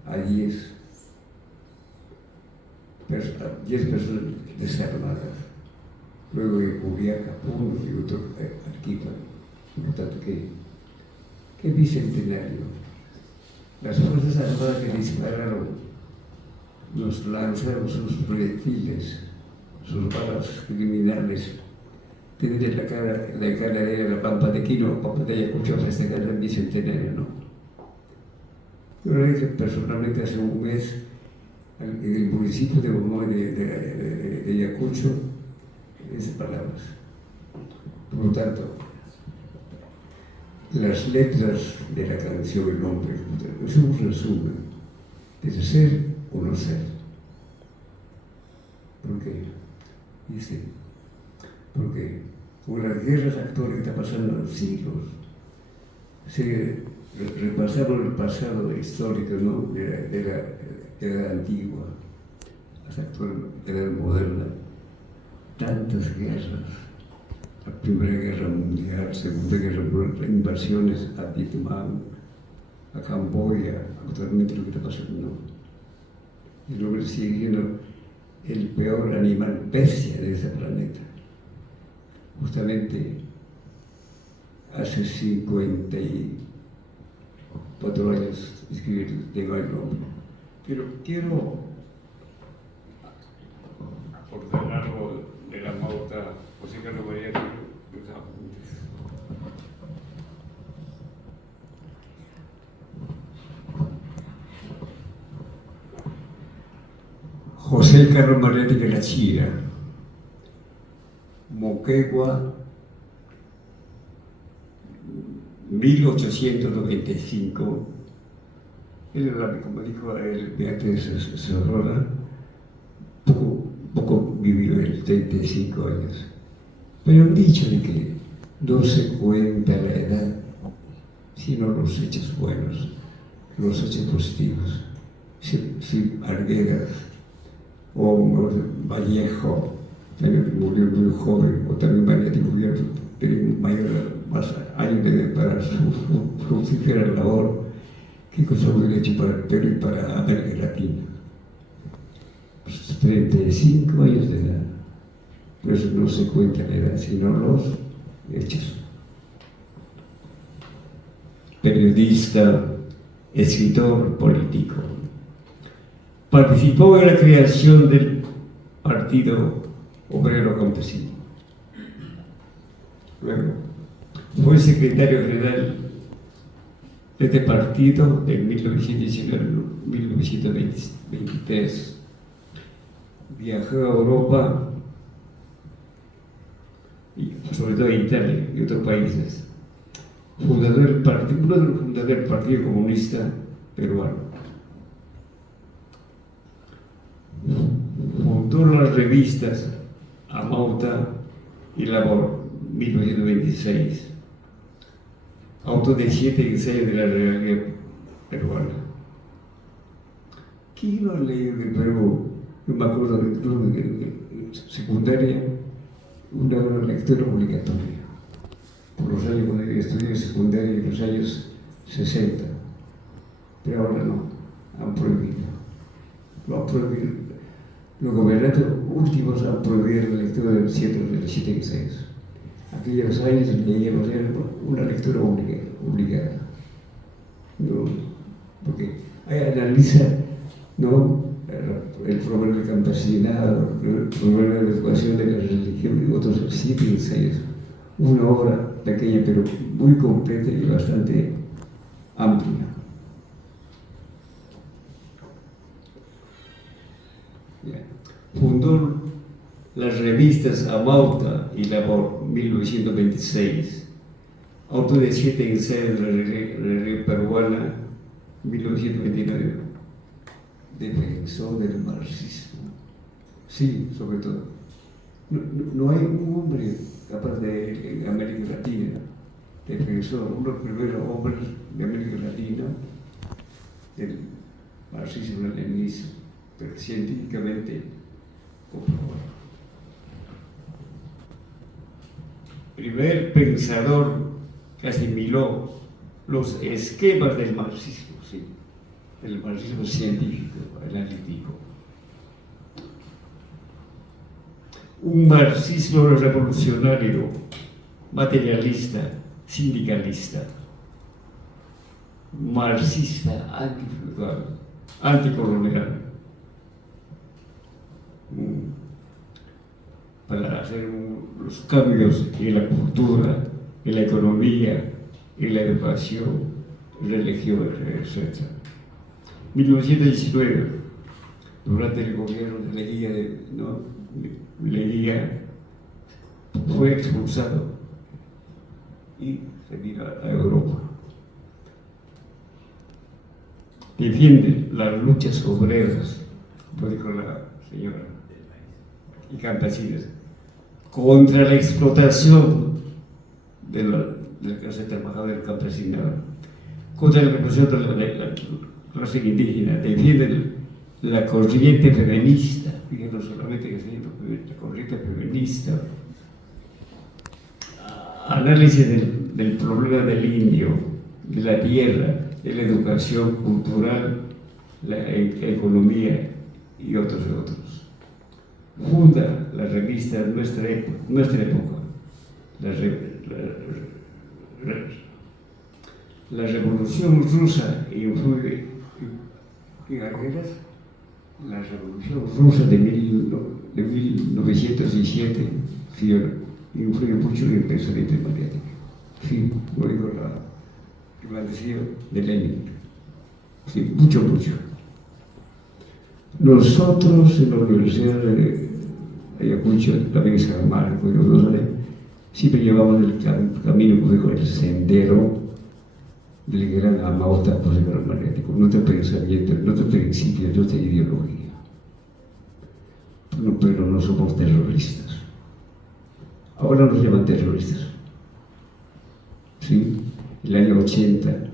a 10 personas desarmadas. Luego en Juliaca, Puno y otro Arequipa. Por tanto, ¿qué bicentenario? Las Fuerzas Armadas que dispararon, lanzaron sus proyectiles, sus balas criminales tendría la cara de la Pampa de Quino, Pampa de Ayacucho, festejar el bicentenario, ¿no? Yo lo hice personalmente hace un mes en el municipio de Bomoy de Ayacucho, esas palabras. Por lo tanto, las letras de la canción, el nombre, es un resumen de ser o no ser. ¿Por qué? Dice, porque con las guerras actuales que está pasando en los siglos, se repasaron el pasado histórico, ¿no? de la edad antigua hasta la edad moderna. Tantas guerras, la Primera Guerra Mundial, Segunda Guerra Mundial, invasiones a Vietnam, a Camboya, actualmente lo que está pasando. El hombre sigue siendo el peor animal bestia de ese planeta. Justamente hace 54 años escribí, tengo el nombre. Pero quiero aportar algo de la Mauta, José Carlos María de los apuntes. José Carlos María de la Chira, Moquegua, 1895. Él era, como dijo él, Beatriz Sorrola, poco vivió él, 35 años. Pero han dicho de que no se cuenta la edad, sino los hechos buenos, los hechos positivos. Si Arguedas o Vallejo también murió muy joven, o también María de Gobierno, tenía más años para su fructífera labor que cosa hubiera hecho para el Perú y para América Latina. 35 años de edad. Por eso no se cuenta la edad, sino los hechos. Periodista, escritor, político. Participó en la creación del Partido Obrero Campesino. Luego, fue secretario general de este partido de 1919 a 1923. Viajó a Europa, y sobre todo a Italia y otros países. Uno de los fundadores del Partido Comunista Peruano. Fundó las revistas Amauta y Labor, 1926. Autor de 7 ensayos de la realidad peruana. ¿Quién no ha leído en el Perú? Yo me acuerdo de secundaria, una lectura obligatoria. Por los años cuando yo estudié secundaria en los años 60. Pero ahora no, han prohibido. Lo han prohibido. Los gobernantes últimos han prohibido la lectura de los 7 ensayos. Aquellos años leíamos una lectura obligada. ¿No? Porque ahí analiza, ¿no?, el problema del campesinado, el problema de la educación de la religión y otros 7 ensayos. Una obra pequeña pero muy completa y bastante amplia. Fundó las revistas Amauta y Labor, 1926. Autor de 7 ensayos de la realidad peruana, 1929. Defensor del marxismo. Sí, sobre todo. No hay un hombre capaz de, en América Latina, defensor, uno de los primeros hombres de América Latina del marxismo-leninismo, pero científicamente comprobado. Primer pensador que asimiló los esquemas del marxismo, sí, el marxismo científico, analítico. Un marxismo revolucionario, materialista, sindicalista, marxista, antifeudal, anticolonial. para hacer los cambios en la cultura, en la economía, en la educación, religión, etc. 1919, durante el gobierno de Leguía, fue expulsado y se vino a Europa. Defiende las luchas obreras, lo dijo la señora, y campesinas, contra la explotación de la clase trabajadora del campesinado, contra la represión de la clase indígena, defiende la corriente feminista, fíjense, no solamente que sea la corriente feminista, análisis del problema del indio, de la tierra, de la educación cultural, la economía y otros. Funda la revista Nuestra Época, la Revolución Rusa influye en Arguedas. La Revolución Rusa de 1917 influye mucho en el pensamiento democrático. Sí, oigo que me ha decido de Lenin. Sí, mucho. Nosotros en la Universidad de Ayacucho, también en San Marcos, siempre llevamos el camino con el sendero del gran Amauta por el gran magnético, nuestro pensamiento, nuestro principio, nuestra ideología. Pero no somos terroristas. Ahora nos llaman terroristas. ¿Sí? El año 80,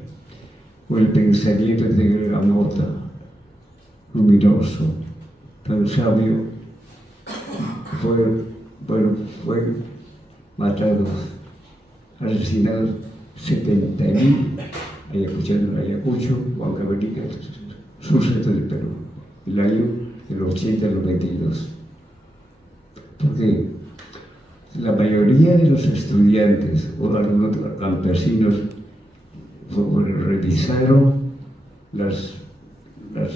con el pensamiento de gran Amauta, luminoso, tan sabio, fue matados, asesinados 70.000 Ayacucho, Huancavelica, surceto del Perú, el año del 80 al 92. Porque la mayoría de los estudiantes o algunos campesinos revisaron las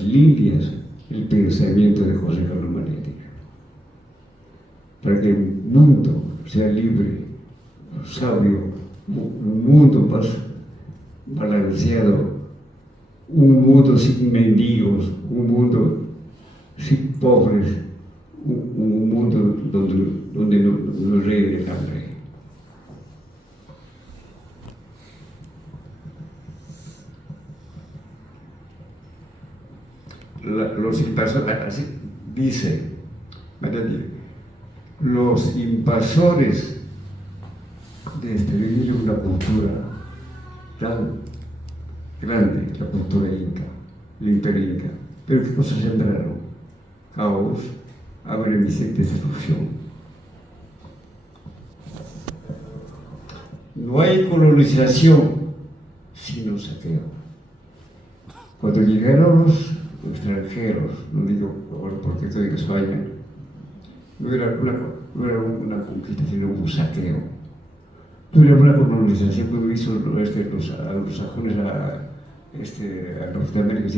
líneas del pensamiento de José Carlos María, para que el mundo sea libre, sabio, un mundo más balanceado, un mundo sin mendigos, un mundo sin pobres, un mundo donde no reine el hambre. Los invasores, así dice María Díaz, los invasores destruyeron una cultura tan grande, la cultura inca, el imperio inca. Pero ¿qué cosas sembraron? Caos, hambre, miseria, destrucción. No hay colonización sino saqueo. Cuando llegaron los extranjeros, no digo ahora porque estoy en España, no era una conquista, sino un saqueo. No era una colonización como hizo los anglosajones a Norteamérica,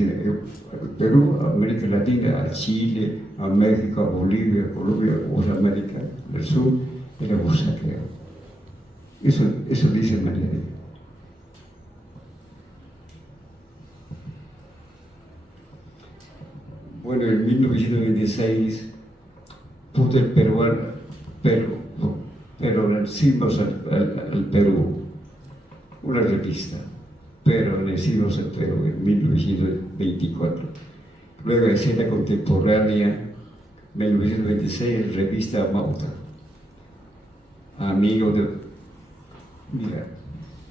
a Perú, a América Latina, a Chile, a México, a Bolivia, a Colombia, a América del Sur, era un saqueo. Eso dice María. Bueno, en 1926, puso el peruanismos al Perú, una revista, peruanismos al Perú, en 1924. Luego, Escena Contemporánea, 1926, revista Amauta. Amigo de... Mira,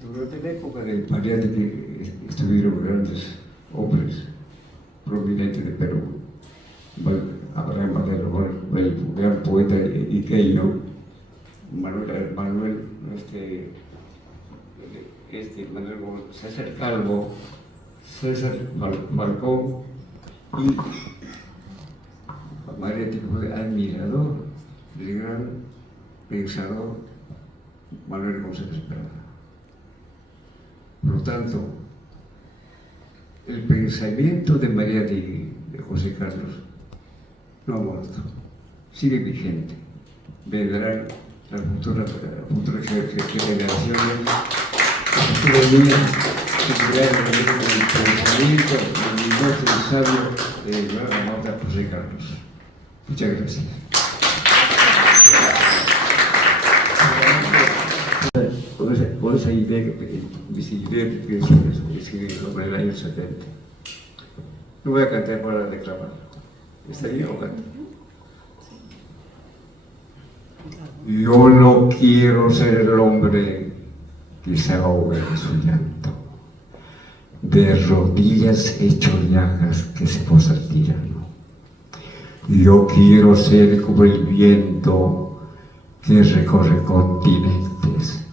durante la época de María de que estuvieron grandes hombres prominentes de Perú, Abraham Valero, el gran poeta iqueño, Manuel César Calvo, César Falcón y María fue admirador del gran pensador Manuel González Prada. Por lo tanto, el pensamiento de María de José Carlos no ha muerto, sigue vigente. vendrán las futuras generaciones, los futuros niños que crearán el pensamiento luminoso y sabio de la Mata José Carlos. Muchas gracias. Con esa idea que sobre el año 70. No voy a cantar para declamar. ¿Está bien o canto? Yo no quiero ser el hombre que se ahoga en su llanto, de rodillas hecho llagas que se posa al tirano. Yo quiero ser como el viento que recorre continentes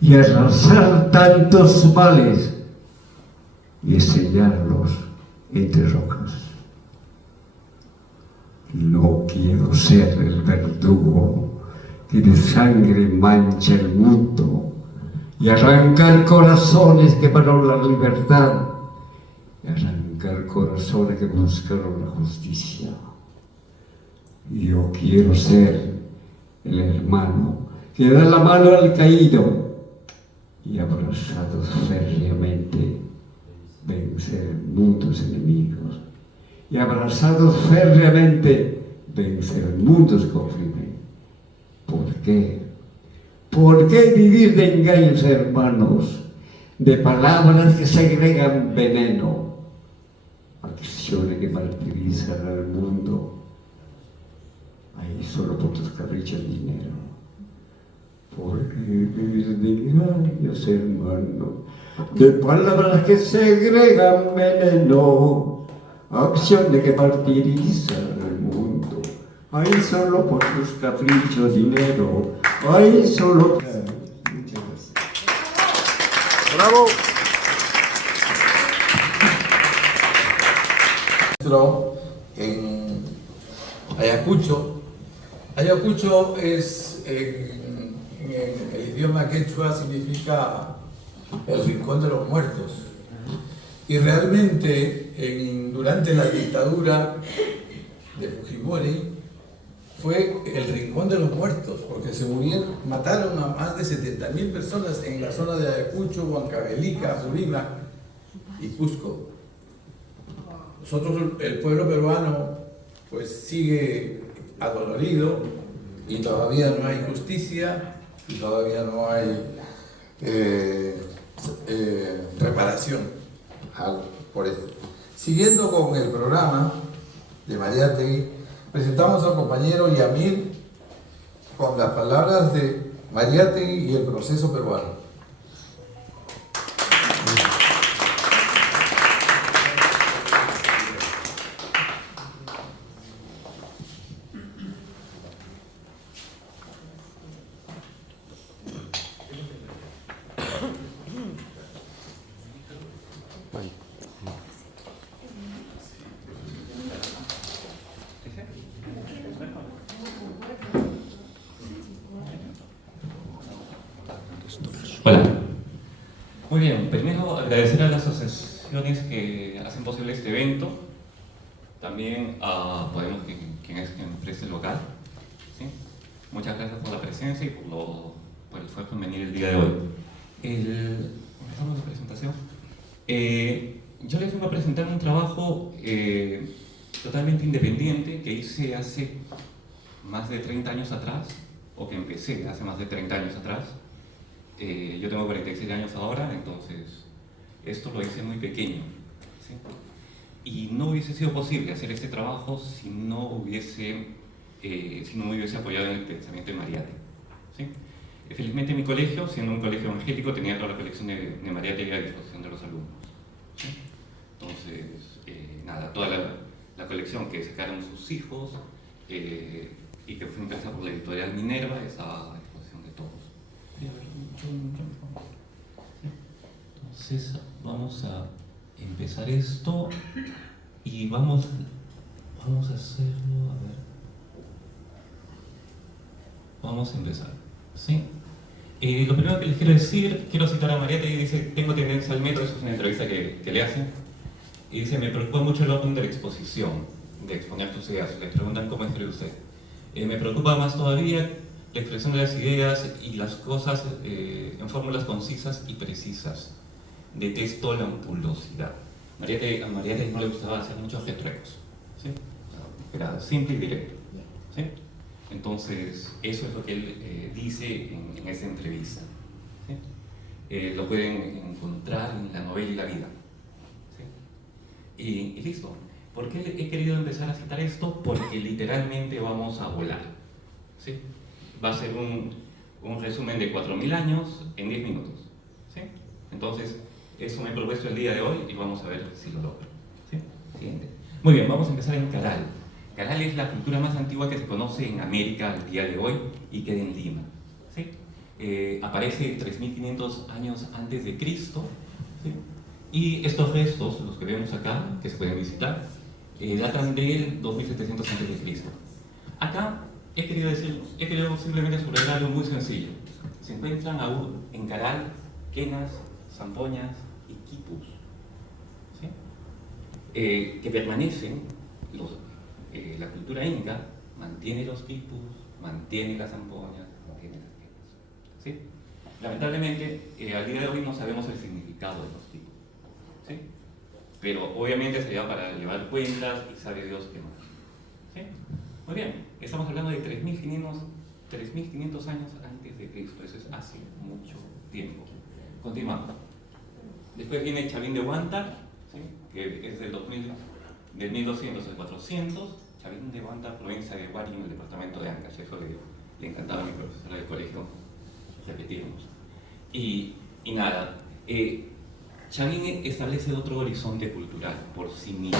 y arrasar tantos males y sellarlos entre rocas. No quiero ser el verdugo que de sangre mancha el mundo y arrancar corazones que pararon la libertad y arrancar corazones que buscaron la justicia. Yo quiero ser el hermano que da la mano al caído y abrazados férreamente vencer mundos enemigos y abrazados férreamente vencer mundos que oprimen. ¿Por qué? ¿Por qué vivir de engaños, hermanos, de palabras que segregan veneno, acciones que martirizan al mundo, ahí solo por tus caprichos de dinero? ¿Por qué vivir de engaños, hermanos, de palabras que segregan veneno, acciones que martirizan al mundo? Ahí solo por tus caprichos, dinero. Ahí solo. Muchas gracias. ¡Bravo! En Ayacucho. Ayacucho es, en el idioma quechua, significa el rincón de los muertos. Y realmente, durante la dictadura de Fujimori, fue el rincón de los muertos, porque mataron a más de 70.000 personas en la zona de Ayacucho, Huancavelica, Purímac y Cusco. Nosotros, el pueblo peruano, pues sigue adolorido y todavía no hay justicia y todavía no hay reparación por eso. Siguiendo con el programa de Mariátegui, presentamos al compañero Yamir con las palabras de Mariátegui y el proceso peruano. Hola. Muy bien, primero agradecer a las asociaciones que hacen posible este evento, también a Podemos, quien ofrece el local. ¿Sí? Muchas gracias por la presencia y por el esfuerzo en venir el día de hoy. Empezamos la presentación. Yo les vengo a presentar un trabajo totalmente independiente que hice hace más de 30 años atrás, o que empecé hace más de 30 años atrás. Yo tengo 46 años ahora, entonces esto lo hice muy pequeño, ¿sí? Y no hubiese sido posible hacer este trabajo si no me hubiese apoyado en el pensamiento de Mariátegui, ¿sí? Felizmente mi colegio, siendo un colegio evangélico, tenía toda la colección de Mariátegui a disposición de los alumnos, ¿sí? Entonces, toda la colección que sacaron sus hijos y que fue impresa por la editorial Minerva está a disposición de todos. Entonces vamos a empezar esto y vamos a hacerlo, a ver. Vamos a empezar, ¿sí? Lo primero que les quiero decir, quiero citar a Mariátegui, dice: tengo tendencia al método, eso es una entrevista que le hacen, y dice: me preocupa mucho el orden de la exposición, de exponer tus ideas. Les preguntan cómo escribe usted. Me preocupa más todavía la expresión de las ideas y las cosas en fórmulas concisas y precisas. Detesto la ampulosidad. A Mariátegui no le gustaba hacer muchos retruecos, ¿sí? Era simple y directo, ¿sí? Entonces, eso es lo que él dice en esa entrevista, ¿sí? Lo pueden encontrar en La novela y la vida, ¿sí? Y listo. ¿Por qué he querido empezar a citar esto? Porque literalmente vamos a volar, ¿sí? Va a ser un resumen de 4.000 años en 10 minutos, ¿sí? Entonces, eso me he propuesto el día de hoy y vamos a ver si lo logro, ¿sí? Siguiente. Muy bien, vamos a empezar en Caral. Caral es la cultura más antigua que se conoce en América al día de hoy y queda en Lima, ¿sí? Aparece 3.500 años antes de Cristo, ¿sí? Y estos restos, los que vemos acá, que se pueden visitar, datan del 2700 antes de Cristo. Acá he querido simplemente subrayar algo muy sencillo. Se encuentran aún en Caral quenas, zampoñas y quipus, ¿sí? Que permanecen. La cultura inca mantiene los quipus, mantiene las zampoñas, mantiene las quenas, ¿sí? Lamentablemente, al día de hoy no sabemos el significado de los quipus, ¿sí? Pero obviamente sería para llevar cuentas y sabe Dios qué más, ¿sí? Muy bien, estamos hablando de 3.500 años antes de Cristo, eso es hace mucho tiempo. Continuamos. Después viene Chavín de Huántar, ¿sí? Que es del 1200 al 400. Chavín de Huántar, provincia de Huari, en el departamento de Ancash. Eso le encantaba a mi profesora de colegio repetirnos. Y nada, Chavín establece otro horizonte cultural por sí mismo,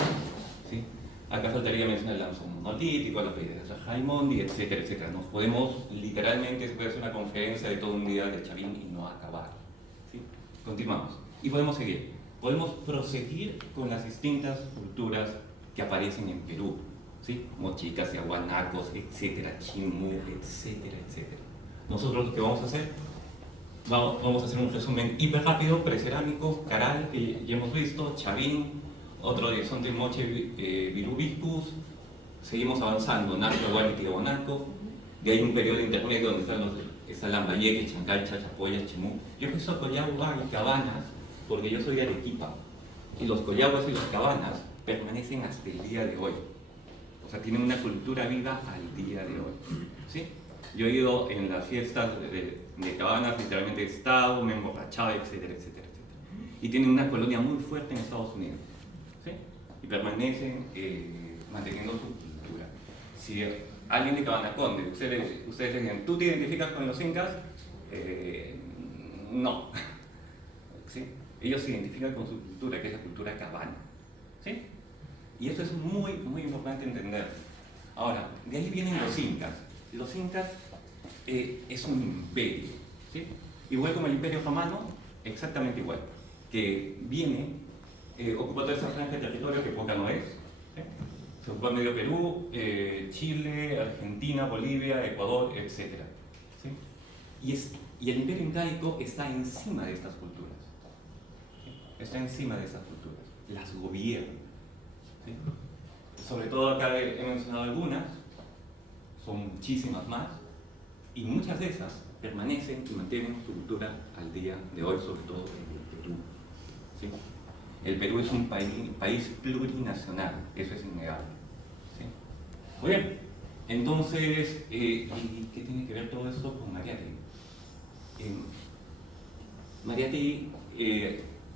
¿sí? Acá faltaría mencionar el lanzón monolítico, la piedra de Raimondi, etcétera, etcétera. Nos podemos, literalmente, se puede hacer una conferencia de todo un día de Chavín y no acabar, ¿sí? Continuamos. Y podemos seguir. Podemos proseguir con las distintas culturas que aparecen en Perú, ¿sí? Mochicas, yaguanacos, etcétera, chimú, etcétera, etcétera. Nosotros lo que vamos a hacer, vamos a hacer un resumen hiper rápido: precerámico, Caral, que ya hemos visto, Chavín, otro horizonte Moche, Virubicus, seguimos avanzando, Naco, Aguari, Tiahuanaco, de ahí un periodo intermedio donde está Lambayeque, Chancacha, Chapoyas, Chimú. Yo he puesto Collagua y Cabanas porque yo soy de Arequipa, y los Collaguas y los Cabanas permanecen hasta el día de hoy. O sea, tienen una cultura viva al día de hoy, ¿sí? Yo he ido en las fiestas de Cabanas, literalmente he estado, me he emborrachado, etcétera, etcétera, etcétera. Y tienen una colonia muy fuerte en Estados Unidos, ¿sí? Y permanecen manteniendo su cultura. Si alguien de Cabanaconde, ustedes dicen, ¿tú te identificas con los incas? No. ¿Sí? Ellos se identifican con su cultura, que es la cultura cabana, ¿sí? Y esto es muy, muy importante entender. Ahora, de ahí vienen los incas. Los incas es un imperio, ¿sí? Igual como el imperio romano, exactamente igual, que viene, ocupa toda esa franja de territorio que poca no es, ¿sí? Se ocupa medio Perú, Chile, Argentina, Bolivia, Ecuador, etc., ¿sí? Y el imperio incaico está encima de estas culturas, ¿sí? Está encima de estas culturas, las gobierna, ¿sí? Sobre todo acá he mencionado algunas, son muchísimas más, y muchas de esas permanecen y mantienen su cultura al día de hoy, sobre todo en el Perú, ¿sí? El Perú es un país plurinacional, eso es innegable, ¿sí? Muy bien, entonces, ¿y qué tiene que ver todo esto con Mariátegui? Mariátegui,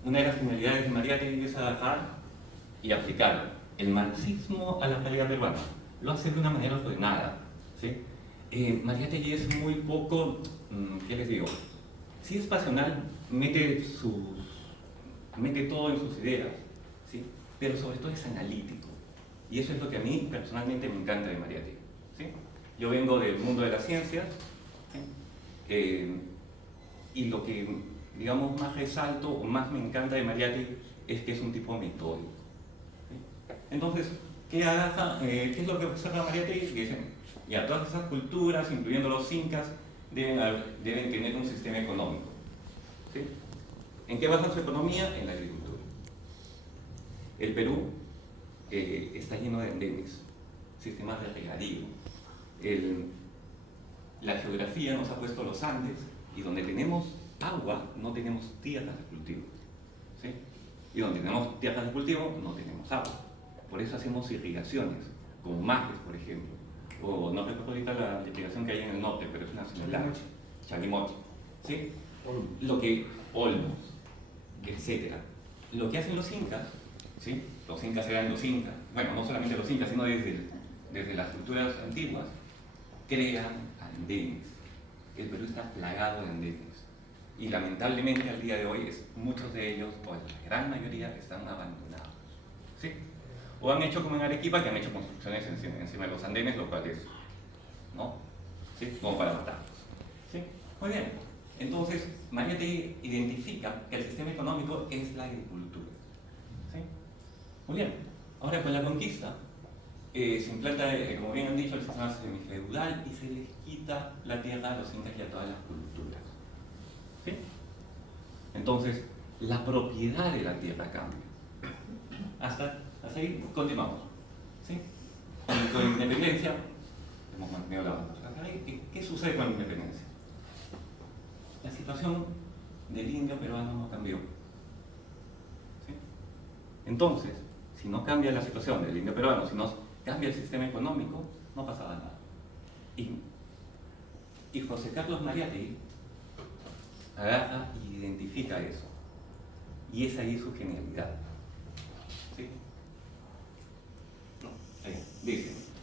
una de las finalidades de Mariátegui es agarrar y aplicar el marxismo a la realidad peruana. Lo hace de una manera ordenada, ¿sí? Mariátegui es muy poco, ¿qué les digo? Sí es pasional, mete todo en sus ideas, ¿sí? Pero sobre todo es analítico. Y eso es lo que a mí personalmente me encanta de Mariátegui, ¿sí? Yo vengo del mundo de las ciencias, ¿sí? Y lo que, digamos, más resalto o más me encanta de Mariátegui es que es un tipo metódico, ¿sí? Entonces, ¿qué es lo que observa Mariátegui? Que dicen, ya, todas esas culturas, incluyendo los incas, deben tener un sistema económico, ¿sí? ¿En qué basa su economía? En la agricultura. El Perú está lleno de andenes, sistemas de regadío. la geografía nos ha puesto los Andes y donde tenemos agua no tenemos tierras de cultivo, ¿sí? Y donde tenemos tierras de cultivo no tenemos agua. Por eso hacemos irrigaciones, como Majes, por ejemplo, o no recuerdo ahorita la irrigación que hay en el norte, pero es una similar, Chalimoche, ¿sí? Olmos, etcétera. Lo que hacen los incas, ¿sí? Los incas eran los incas, bueno, no solamente los incas, sino desde las culturas antiguas, crean andenes. El Perú está plagado de andenes. Y lamentablemente al día de hoy muchos de ellos, o la gran mayoría, están abandonados, ¿sí? O han hecho como en Arequipa, que han hecho construcciones encima de los andenes, lo cual es, ¿no? ¿Sí? Como para matarlos, ¿sí? Muy bien. Entonces, Mariátegui identifica que el sistema económico es la agricultura, ¿sí? Muy bien. Ahora, con la conquista, se implanta, como bien han dicho, el sistema semifeudal y se les quita la tierra a los incas y a todas las culturas, ¿sí? Entonces, la propiedad de la tierra cambia. Hasta ahí continuamos, ¿sí? Con la independencia, hemos mantenido la banda. ¿Qué sucede con la independencia? La situación del indio peruano no cambió, ¿sí? Entonces, si no cambia la situación del indio peruano, si no cambia el sistema económico, no pasaba nada. Y José Carlos Mariátegui agarra y identifica eso. Y es ahí su genialidad, ¿sí?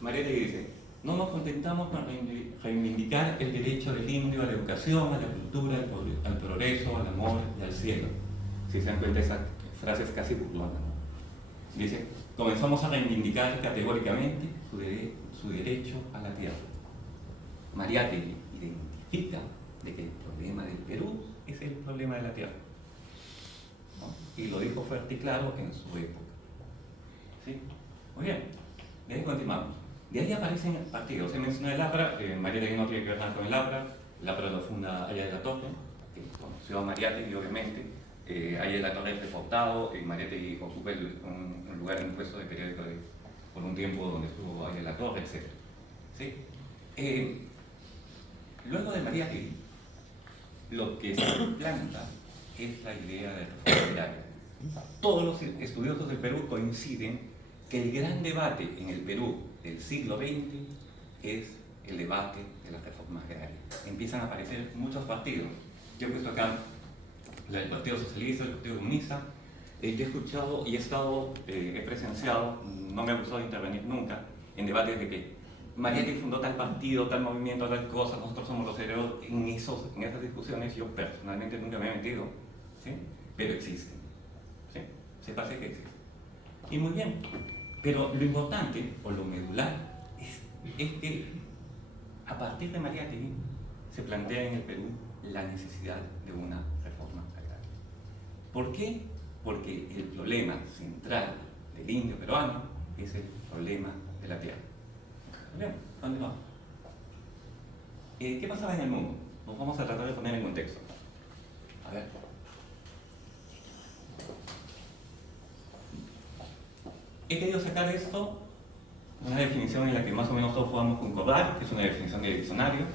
Mariátegui dice, no nos contentamos con reivindicar el derecho del indio a la educación, a la cultura, al progreso, al amor y al cielo. Si se dan cuenta, esas frases casi burlonas, ¿no? Dice, comenzamos a reivindicar categóricamente su derecho a la tierra. Mariátegui identifica de que el problema del Perú es el problema de la tierra, ¿no? Y lo dijo fuerte y claro en su época, ¿sí? Muy bien, de ahí continuamos. De ahí aparecen partidos. Se menciona el APRA, Mariátegui no tiene que ver nada con el APRA lo funda Aya de la Torre, que conoció a Mariátegui, obviamente. Aya de la Torre es deportado, Mariátegui ocupa un lugar en un puesto de periódico por un tiempo donde estuvo Aya de la Torre, etc. ¿Sí? Luego de Mariátegui, lo que se implanta es la idea de reforma agraria. Todos los estudiosos del Perú coinciden que el gran debate en el Perú del siglo XX es el debate de las reformas agrarias. Empiezan a aparecer muchos partidos. Yo he puesto acá el Partido Socialista, el Partido Comunista. Yo he escuchado y he presenciado, no me ha gustado intervenir nunca, en debates de que Mariátegui fundó tal partido, tal movimiento, tal cosa, nosotros somos los herederos. En esas discusiones yo personalmente nunca me he metido, ¿sí? Pero existen, ¿sí? Se parece que existen. Y muy bien, pero lo importante, o lo medular, es que a partir de Mariátegui se plantea en el Perú la necesidad de una reforma agraria. ¿Por qué? Porque el problema central del indio peruano es el problema de la tierra. Bien, continuamos. ¿Qué pasaba en el mundo? Nos vamos a tratar de poner en contexto. A ver. He querido sacar esto, una definición en la que más o menos todos podamos concordar, que es una definición de diccionario.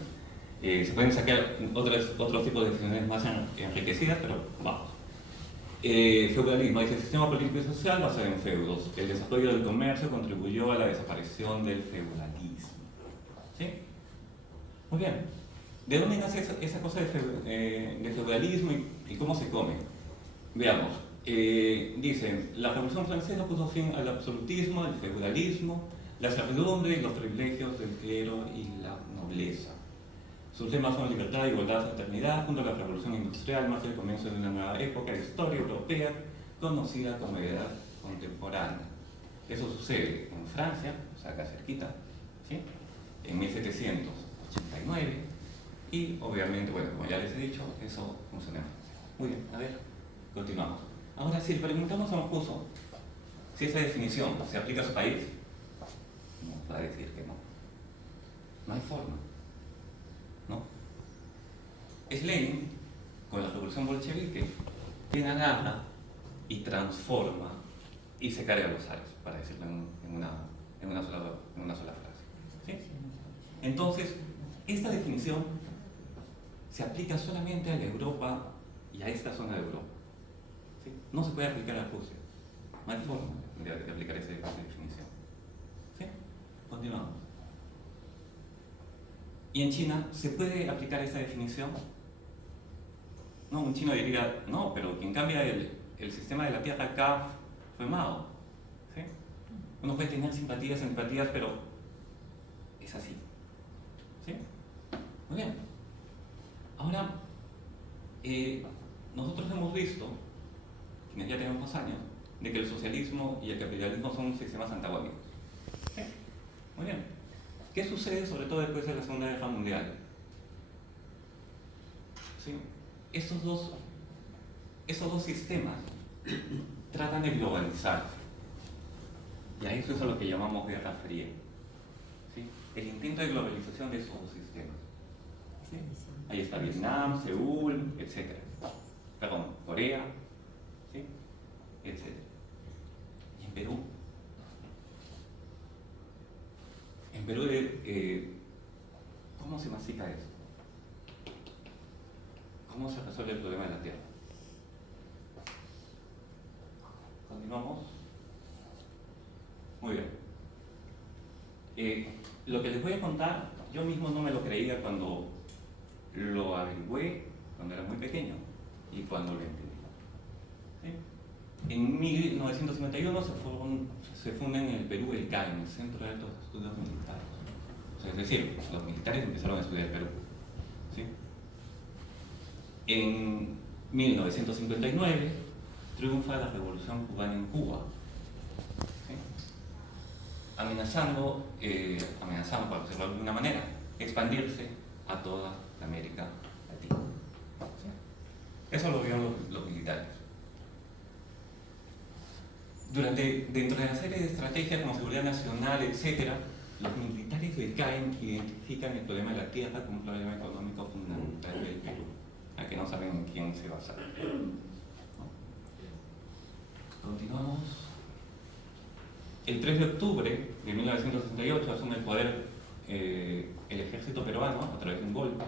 Se pueden sacar otros tipos de definiciones más enriquecidas, pero vamos. Feudalismo, dice sistema político y social basado en feudos. El desarrollo del comercio contribuyó a la desaparición del feudalismo. ¿Sí? Muy bien. ¿De dónde nace esa cosa de feudalismo y cómo se come? Veamos. Dicen, la Revolución Francesa puso fin al absolutismo, al feudalismo, la servidumbre y los privilegios del clero y la nobleza. Sus lemas son libertad, igualdad, fraternidad, junto a la Revolución Industrial, marca el comienzo de una nueva época de historia europea conocida como edad contemporánea. Eso sucede en Francia, o sea, acá cerquita, ¿sí? En 1789, y obviamente, bueno, como ya les he dicho, eso funciona en Francia. Muy bien, a ver, continuamos. Ahora, si le preguntamos a un curso si esa definición se aplica a su país, nos va a decir que no. No hay forma, ¿no? Es Lenin, con la revolución bolchevique, quien agarra y transforma y se carga los ares, para decirlo en una sola frase. ¿Sí? Entonces, esta definición se aplica solamente a la Europa y a esta zona de Europa. ¿Sí? No se puede aplicar a Rusia. No hay forma de aplicar esa definición. ¿Sí? Continuamos. ¿Y en China se puede aplicar esa definición? No, un chino diría, no, pero quien cambia el sistema de la Tierra acá fue Mao. ¿Sí? Uno puede tener simpatías, antipatías, pero es así. ¿Sí? Muy bien. Ahora, nosotros hemos visto, quienes ya tenemos más años, de que el socialismo y el capitalismo son sistemas antagónicos. ¿Sí? Muy bien. ¿Qué sucede sobre todo después de la Segunda Guerra Mundial? ¿Sí? Esos dos sistemas tratan de globalizarse. Y a eso es a lo que llamamos Guerra Fría. ¿Sí? El intento de globalización de esos dos sistemas. ¿Sí? Ahí está Vietnam, Seúl, etc. Perdón, Corea, ¿sí? Etc. Y en Perú. En Perú, ¿cómo se masifica eso? ¿Cómo se resuelve el problema de la tierra? ¿Continuamos? Muy bien. Lo que les voy a contar, yo mismo no me lo creía cuando lo averigüé, cuando era muy pequeño y cuando lo entendí. ¿Sí? En 1951 se funda en el Perú el CAEM, el Centro de Altos Estudios Militares. O sea, es decir, los militares empezaron a estudiar Perú. ¿Sí? En 1959 triunfa la Revolución Cubana en Cuba, ¿sí? amenazando, por decirlo de alguna manera, expandirse a toda la América Latina. ¿Sí? Eso lo vieron los militares. Dentro de la serie de estrategias como seguridad nacional, etc., los militares del CAEM identifican el problema de la tierra como un problema económico fundamental del Perú, a que no saben en quién se basa. ¿No? Continuamos. El 3 de octubre de 1968 asume el poder el ejército peruano a través de un golpe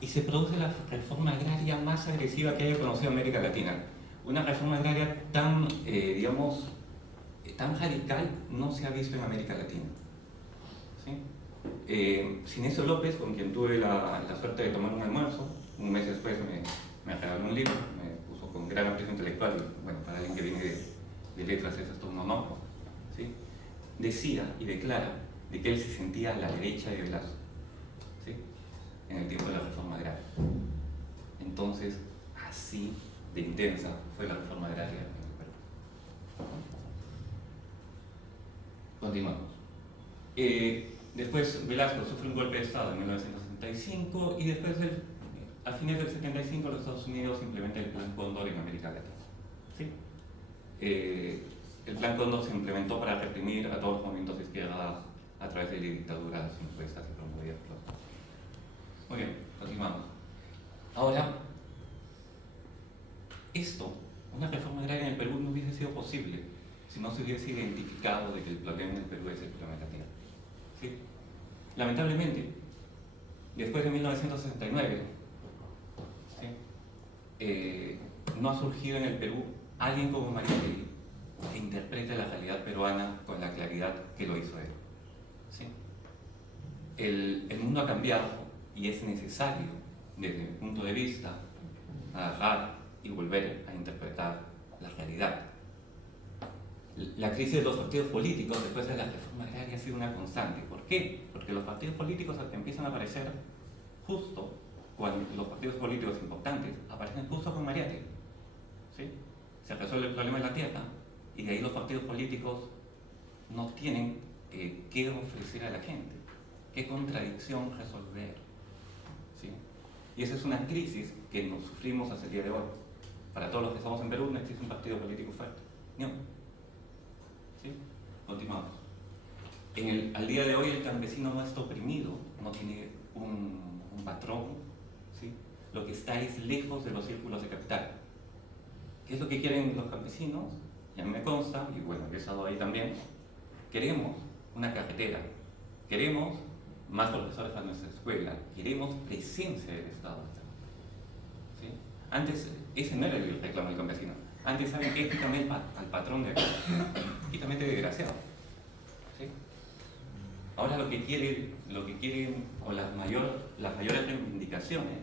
y se produce la reforma agraria más agresiva que haya conocido América Latina. Una reforma agraria tan, tan radical no se ha visto en América Latina. ¿Sí? Sinesio López, con quien tuve la suerte de tomar un almuerzo, un mes después me regaló un libro, me puso con gran aprecio intelectual, y bueno, para alguien que viene de letras eso es todo un honor. ¿Sí? Decía y declara de que él se sentía a la derecha de Velasco, ¿sí? En el tiempo de la reforma agraria. Entonces, así de intensa fue la reforma agraria en el Perú. Continuamos. Después Velasco sufre un golpe de Estado en 1965 y después, a fines del 75, los Estados Unidos implementan el Plan Cóndor en América Latina. ¿Sí? El Plan Cóndor se implementó para reprimir a todos los movimientos de izquierda a través de dictaduras impuestas y promovidas por los Estados Unidos. Muy bien, continuamos. Ahora, una reforma agraria en el Perú no hubiese sido posible si no se hubiese identificado de que el problema del Perú es el problema de la tierra. ¿Sí? Lamentablemente, después de 1969, ¿sí? No ha surgido en el Perú alguien como Mariátegui que interprete la realidad peruana con la claridad que lo hizo él. ¿Sí? El mundo ha cambiado y es necesario, desde mi punto de vista, agarrar y volver a interpretar la realidad. La crisis de los partidos políticos después de la reforma agraria ha sido una constante. ¿Por qué? Porque los partidos políticos empiezan a aparecer justo cuando los partidos políticos importantes aparecen justo con Mariátegui. ¿Sí? Se resuelve el problema de la tierra y de ahí los partidos políticos no tienen qué ofrecer a la gente, qué contradicción resolver. ¿Sí? Y esa es una crisis que nos sufrimos hasta el día de hoy. Para todos los que estamos en Perú no existe un partido político fuerte. No. ¿Sí? Continuamos. Al día de hoy el campesino no está oprimido, no tiene un patrón. ¿Sí? Lo que está es lejos de los círculos de capital. ¿Qué es lo que quieren los campesinos? Ya me consta, y bueno, he estado ahí también. Queremos una carretera, queremos más profesores a nuestra escuela, queremos presencia del Estado. ¿Sí? Antes, ese no era el reclamo del campesino. Antes, ¿saben qué? Quítame al patrón de acá. Quítame este desgraciado. ¿Sí? Ahora lo que quieren, o las mayores reivindicaciones,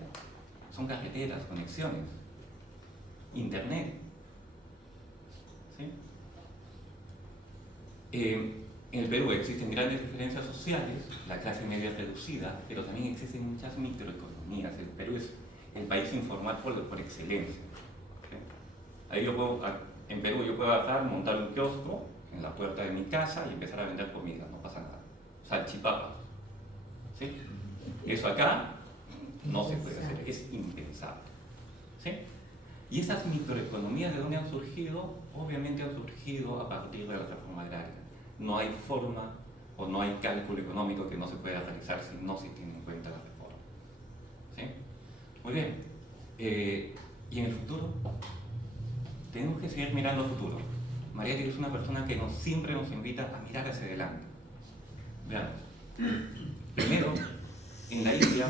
son carreteras, conexiones, internet. ¿Sí? En el Perú existen grandes diferencias sociales, la clase media es reducida, pero también existen muchas microeconomías. El Perú es el país informal por excelencia. ¿Sí? Ahí en Perú yo puedo bajar, montar un kiosco en la puerta de mi casa y empezar a vender comida, no pasa nada. Salchipapas. ¿Sí? Eso acá no se puede hacer, es impensable. ¿Sí? Y esas microeconomías, ¿de dónde han surgido? Obviamente han surgido a partir de la reforma agraria. No hay forma o no hay cálculo económico que no se pueda realizar si no se tiene en cuenta la reforma. ¿Sí? Muy bien. ¿Y en el futuro? Tenemos que seguir mirando al futuro. Mariátegui es una persona que siempre nos invita a mirar hacia adelante. Vean, primero, en la India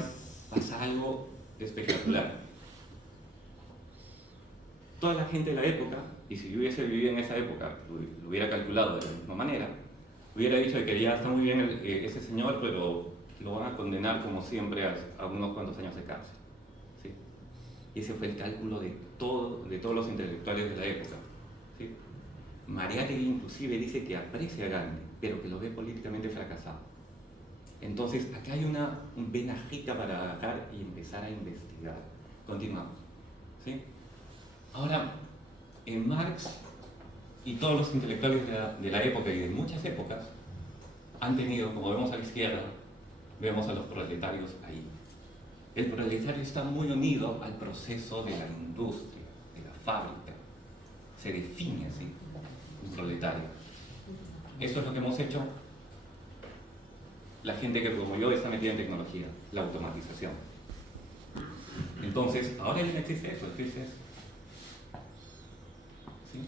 pasa algo espectacular. Toda la gente de la época, y si yo hubiese vivido en esa época, lo hubiera calculado de la misma manera, hubiera dicho que ya está muy bien ese señor, pero lo van a condenar como siempre a unos cuantos años de cárcel. ¿Sí? Y ese fue el cálculo de todos los intelectuales de la época. ¿Sí? Mariátegui inclusive dice que aprecia a Gandhi, pero que lo ve políticamente fracasado. Entonces, acá hay una vena rica para agarrar y empezar a investigar. Continuamos. ¿Sí? Ahora, en Marx y todos los intelectuales de la época y de muchas épocas han tenido, como vemos a la izquierda, vemos a los proletarios ahí. El proletario está muy unido al proceso de la industria, de la fábrica. Se define así, un proletario. Eso es lo que hemos hecho la gente que como yo está metida en tecnología, la automatización. Entonces, ahora ya no existe eso, existe. ¿Sí?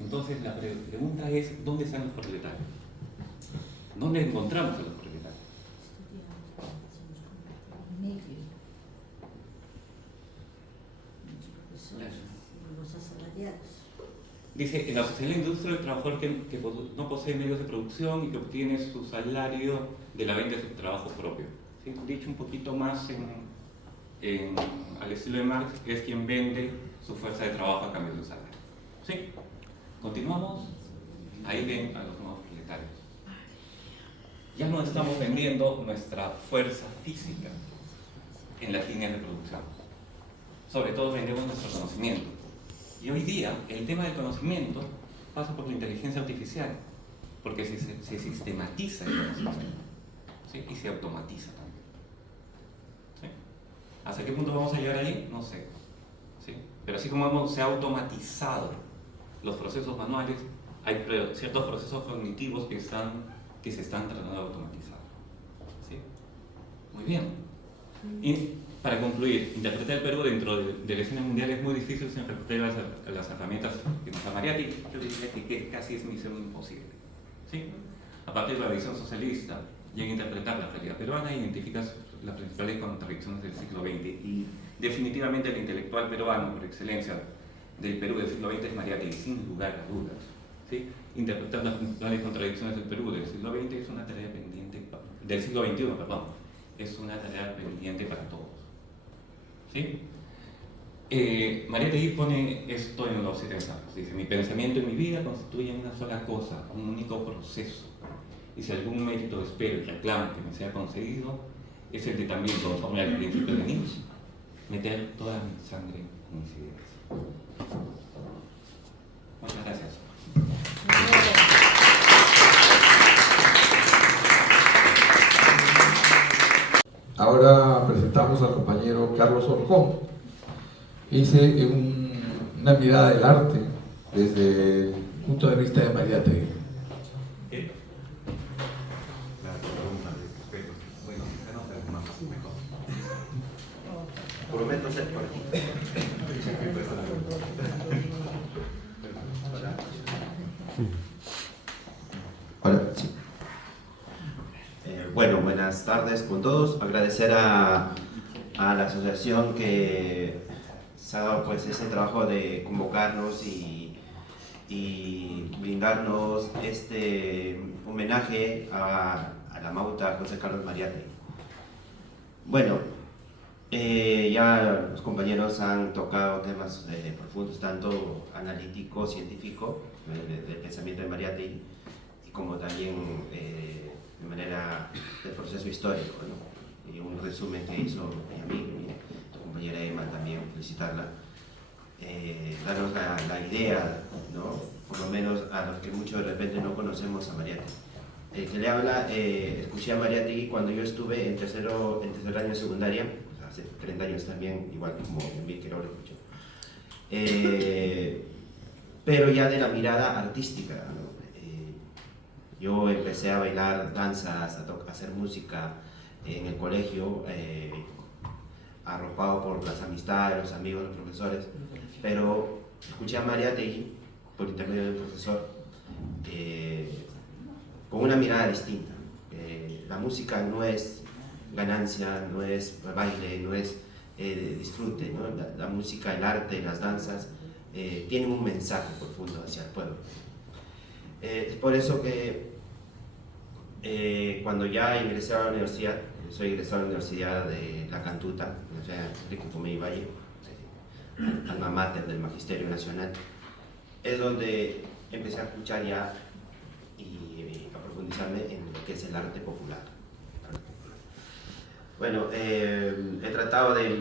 Entonces la pregunta es, ¿dónde están los proletarios? ¿Dónde encontramos a los proletarios? Los asalariados. Dice, en la sociedad de la industria, el trabajador que no posee medios de producción y que obtiene su salario de la venta de su trabajo propio. ¿Sí? Dicho un poquito más al estilo de Marx, es quien vende su fuerza de trabajo a cambio de un salario. ¿Sí? Continuamos. Ahí ven a los nuevos proletarios. Ya no estamos vendiendo nuestra fuerza física en las líneas de producción. Sobre todo vendemos nuestro conocimiento. Y hoy día el tema del conocimiento pasa por la inteligencia artificial, porque se sistematiza el conocimiento, ¿sí? Y se automatiza también. ¿Sí? ¿Hasta qué punto vamos a llegar ahí? No sé. ¿Sí? Pero así como se ha automatizado los procesos manuales, hay ciertos procesos cognitivos que se están tratando de automatizar. ¿Sí? Muy bien. Y para concluir, interpretar el Perú dentro de la escena mundial es muy difícil sin recurrir a las herramientas que nos da Mariátegui. Yo diría que casi es misión imposible. ¿Sí? A partir de la visión socialista, llega a interpretar la realidad peruana e identifica las principales contradicciones del siglo XX. Y definitivamente el intelectual peruano por excelencia del Perú del siglo XX es Mariátegui, sin lugar a dudas. ¿Sí? Interpretar las principales contradicciones del Perú del siglo XX es una tarea pendiente, del siglo XXI, perdón, es una tarea pendiente para todos. ¿Sí? Mariátegui pone esto en los 70. Dice, mi pensamiento y mi vida constituyen una sola cosa, un único proceso. Y si algún mérito espero y reclamo que me sea concedido, es el de también, conforme al principio de Nietzsche, meter toda mi sangre en mis ideas. Muchas gracias. Ahora presentamos al compañero Carlos Orcón. Hice una mirada del arte desde el punto de vista de Mariátegui. Prometo ser por aquí. Ahora sí. Bueno, buenas tardes con todos. Agradecer a la asociación que se ha dado pues ese trabajo de convocarnos y brindarnos este homenaje a la Mauta José Carlos Mariátegui. Bueno, ya los compañeros han tocado temas profundos, tanto analítico, científico, del pensamiento de Mariátegui, como también de manera del proceso histórico, ¿no? Y un resumen que hizo mi amiga, mi compañera Emma también, felicitarla, darnos la idea, ¿no? Por lo menos a los que muchos de repente no conocemos a Mariátegui. El que le habla, escuché a Mariátegui cuando yo estuve en tercer año de secundaria, o sea, hace 30 años también, igual como Emil que ahora lo escucho. Pero ya de la mirada artística, ¿no? Yo empecé a bailar danzas, a hacer música en el colegio, arropado por las amistades, los amigos, los profesores, pero escuché a Mariátegui por intermedio del profesor con una mirada distinta. La música no es ganancia, no es baile, no es disfrute, ¿no? La música, el arte, las danzas tienen un mensaje profundo hacia el pueblo. Es por eso que cuando ya ingresé a la universidad, soy egresado a la Universidad de La Cantuta, Enrique Pomey Valle, alma mater del Magisterio Nacional, es donde empecé a escuchar ya y a profundizarme en lo que es el arte popular. Bueno, he tratado de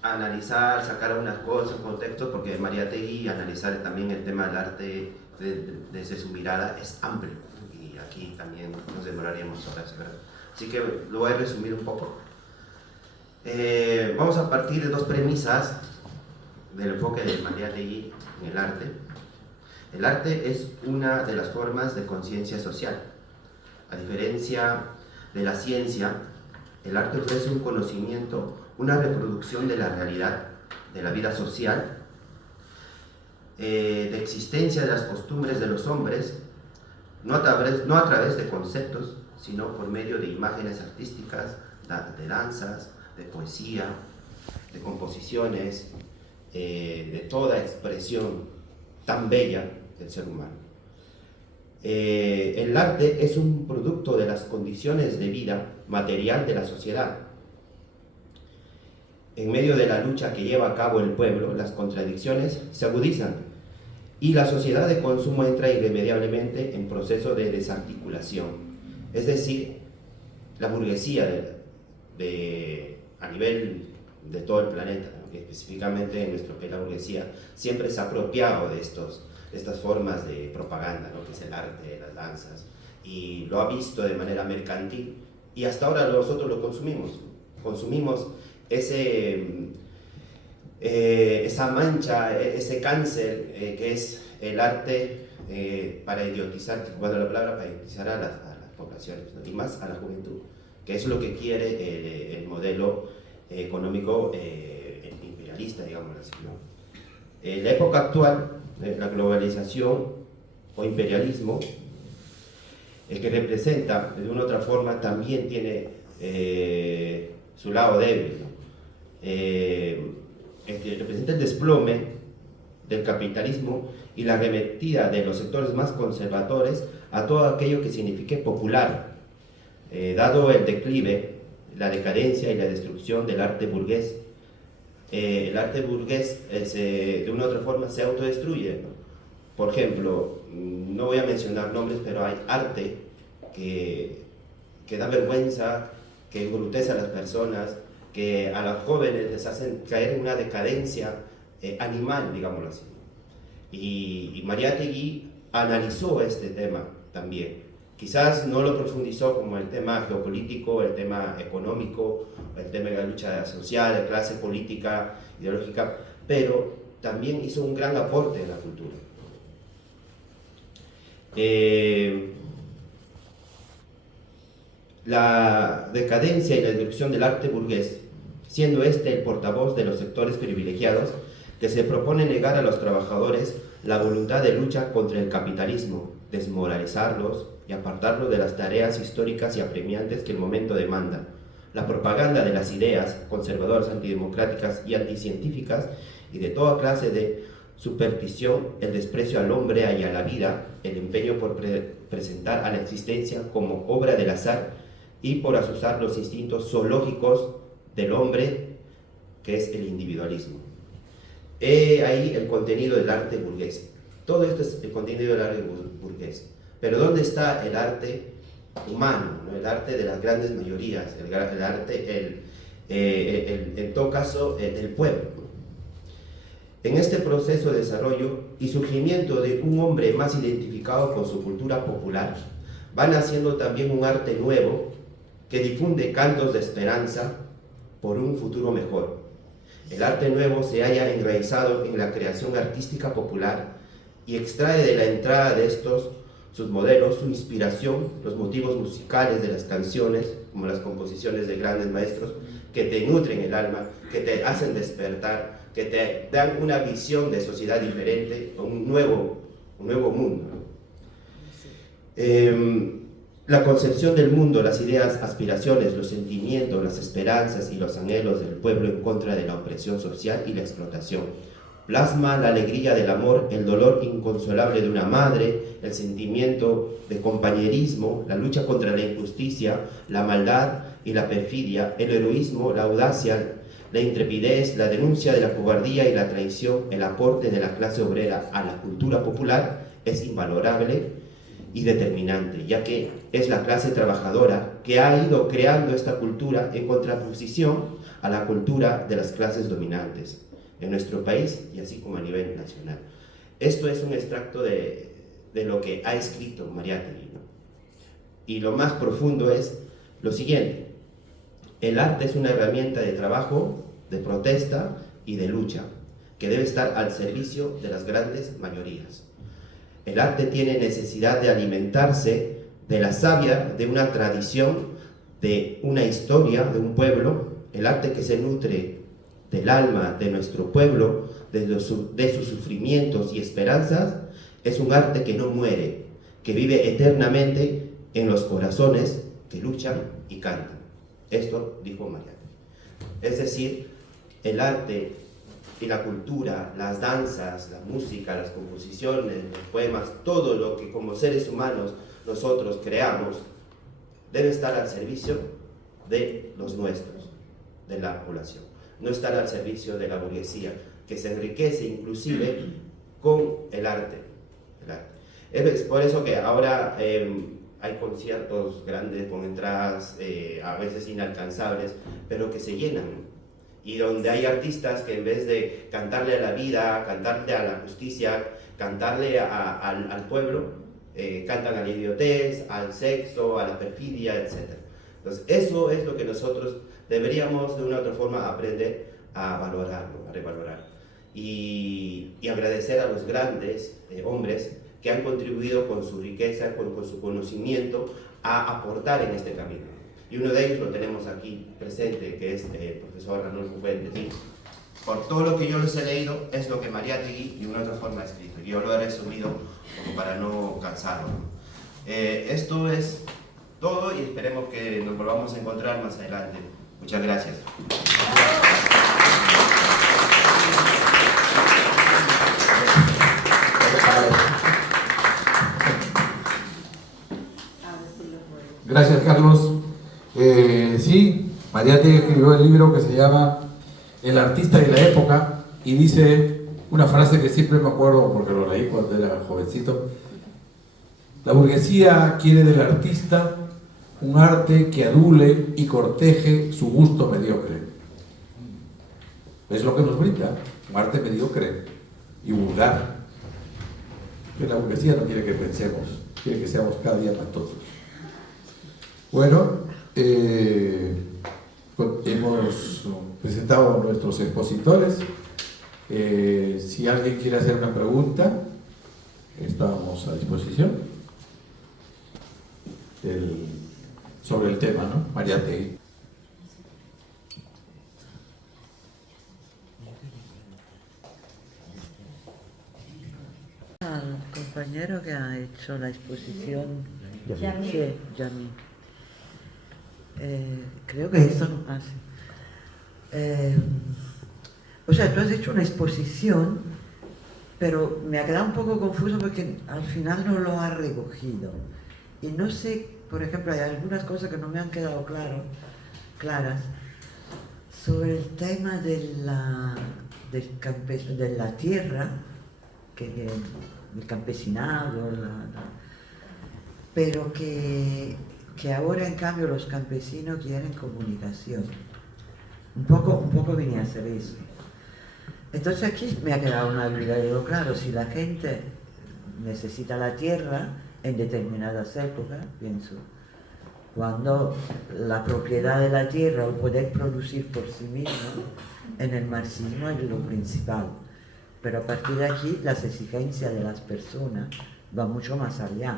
analizar, sacar algunas cosas, contextos, porque Mariátegui, analizar también el tema del arte desde su mirada es amplio, y aquí también nos demoraríamos horas, ¿verdad? Así que lo voy a resumir un poco. Vamos a partir de dos premisas del enfoque de Mariátegui en el arte. El arte es una de las formas de conciencia social. A diferencia de la ciencia, el arte ofrece un conocimiento, una reproducción de la realidad, de la vida social, de existencia de las costumbres de los hombres, no a través de conceptos, sino por medio de imágenes artísticas, de danzas, de poesía, de composiciones, de toda expresión tan bella del ser humano. El arte es un producto de las condiciones de vida material de la sociedad. En medio de la lucha que lleva a cabo el pueblo, las contradicciones se agudizan y la sociedad de consumo entra irremediablemente en proceso de desarticulación. Es decir, la burguesía a nivel de todo el planeta, ¿no? Que específicamente en nuestro país la burguesía siempre se ha apropiado de estas formas de propaganda, ¿no? Que es el arte, las danzas, y lo ha visto de manera mercantil, y hasta ahora nosotros lo consumimos esa mancha, ese cáncer que es el arte para idiotizar, bueno, la palabra para idiotizar a las poblaciones, ¿no? Y más a la juventud, que es lo que quiere el modelo económico imperialista, digamos así, ¿no? En la época actual, la globalización o imperialismo, el que representa de una u otra forma también tiene su lado débil, ¿no? El que representa el desplome del capitalismo y la arremetida de los sectores más conservadores a todo aquello que signifique popular, dado el declive, la decadencia y la destrucción del arte burgués. El arte burgués de una u otra forma se autodestruye, ¿no? Por ejemplo, no voy a mencionar nombres, pero hay arte que da vergüenza, que embrutece a las personas, que a los jóvenes les hacen caer en una decadencia animal, digámoslo así. Y Mariátegui analizó este tema también. Quizás no lo profundizó como el tema geopolítico, el tema económico, el tema de la lucha social, de clase política, ideológica, pero también hizo un gran aporte en la cultura. La decadencia y la destrucción del arte burgués, siendo este el portavoz de los sectores privilegiados que se propone negar a los trabajadores la voluntad de lucha contra el capitalismo, desmoralizarlos y apartarlos de las tareas históricas y apremiantes que el momento demanda. La propaganda de las ideas conservadoras, antidemocráticas y anticientíficas y de toda clase de superstición, el desprecio al hombre y a la vida, el empeño por presentar a la existencia como obra del azar y por asusar los instintos zoológicos del hombre, que es el individualismo. Ahí el contenido del arte burgués. Todo esto es el contenido del arte burgués. Pero ¿dónde está el arte humano, ¿no? El arte de las grandes mayorías, el arte, en todo caso, del pueblo? En este proceso de desarrollo y surgimiento de un hombre más identificado con su cultura popular, va naciendo también un arte nuevo que difunde cantos de esperanza por un futuro mejor. El arte nuevo se halla enraizado en la creación artística popular y extrae de la entrada de estos sus modelos, su inspiración, los motivos musicales de las canciones, como las composiciones de grandes maestros, que te nutren el alma, que te hacen despertar, que te dan una visión de sociedad diferente, un nuevo mundo. La concepción del mundo, las ideas, aspiraciones, los sentimientos, las esperanzas y los anhelos del pueblo en contra de la opresión social y la explotación. Plasma la alegría del amor, el dolor inconsolable de una madre, el sentimiento de compañerismo, la lucha contra la injusticia, la maldad y la perfidia, el heroísmo, la audacia, la intrepidez, la denuncia de la cobardía y la traición. El aporte de la clase obrera a la cultura popular es invalorable y determinante, ya que es la clase trabajadora que ha ido creando esta cultura en contraposición a la cultura de las clases dominantes en nuestro país y así como a nivel nacional. Esto es un extracto de lo que ha escrito Mariátegui, ¿no? Y lo más profundo es lo siguiente: el arte es una herramienta de trabajo, de protesta y de lucha que debe estar al servicio de las grandes mayorías. El arte tiene necesidad de alimentarse de la savia de una tradición, de una historia, de un pueblo. El arte que se nutre del alma de nuestro pueblo, de sus sufrimientos y esperanzas, es un arte que no muere, que vive eternamente en los corazones que luchan y cantan. Esto dijo Mariátegui. Es decir, el arte y la cultura, las danzas, la música, las composiciones, los poemas, todo lo que como seres humanos nosotros creamos, debe estar al servicio de los nuestros, de la población. No estar al servicio de la burguesía, que se enriquece inclusive con el arte. Es por eso que ahora hay conciertos grandes con entradas a veces inalcanzables, pero que se llenan. Y donde hay artistas que en vez de cantarle a la vida, cantarle a la justicia, cantarle al pueblo, cantan a la idiotez, al sexo, a la perfidia, etc. Entonces eso es lo que nosotros deberíamos de una u otra forma aprender a valorar, ¿no? A revalorar. Y agradecer a los grandes hombres que han contribuido con su riqueza, con su conocimiento, a aportar en este camino. Y uno de ellos lo tenemos aquí presente, que es el profesor Ranulfo Fuentes. ¿Sí? Por todo lo que yo les he leído, es lo que Mariátegui de una otra forma ha escrito. Yo lo he resumido como para no cansarlo. Esto es todo y esperemos que nos volvamos a encontrar más adelante. Muchas gracias. Gracias, Carlos. Sí, Mariátegui escribió el libro que se llama El artista y la época, y dice una frase que siempre me acuerdo porque lo leí cuando era jovencito: la burguesía quiere del artista un arte que adule y corteje su gusto mediocre. Es lo que nos brinda, un arte mediocre y vulgar. Que la burguesía no quiere que pensemos, quiere que seamos cada día más tontos. Bueno, hemos presentado a nuestros expositores. Si alguien quiere hacer una pregunta, estamos a disposición sobre el tema, ¿no? Mariátegui. compañero que ha hecho la exposición, Yami. sí, Yami. Creo que esto no hace. O sea, tú has hecho una exposición, pero me ha quedado un poco confuso porque al final no lo has recogido. Y no sé, por ejemplo, hay algunas cosas que no me han quedado claras sobre el tema de la tierra, el campesinado, pero que ahora en cambio los campesinos quieren comunicación. Un poco venía a ser eso. Entonces aquí me ha quedado una duda, digo, claro, si la gente necesita la tierra en determinadas épocas, pienso, cuando la propiedad de la tierra o poder producir por sí mismo en el marxismo es lo principal. Pero a partir de aquí las exigencias de las personas van mucho más allá.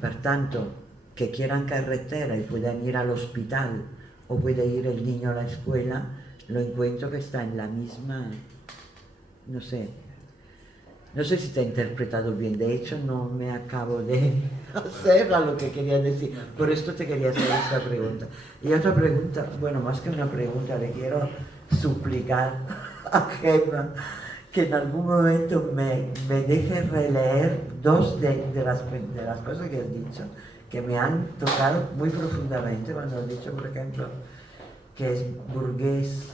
Por tanto, que quieran carretera y puedan ir al hospital o puede ir el niño a la escuela, lo encuentro que está en la misma, no sé si te he interpretado bien, de hecho no me acabo de hacer a lo que quería decir, por esto te quería hacer esta pregunta. Y otra pregunta, bueno, más que una pregunta, le quiero suplicar a Gemma que en algún momento me deje releer dos de las cosas que has dicho, que me han tocado muy profundamente, cuando has dicho, por ejemplo, que es burgués,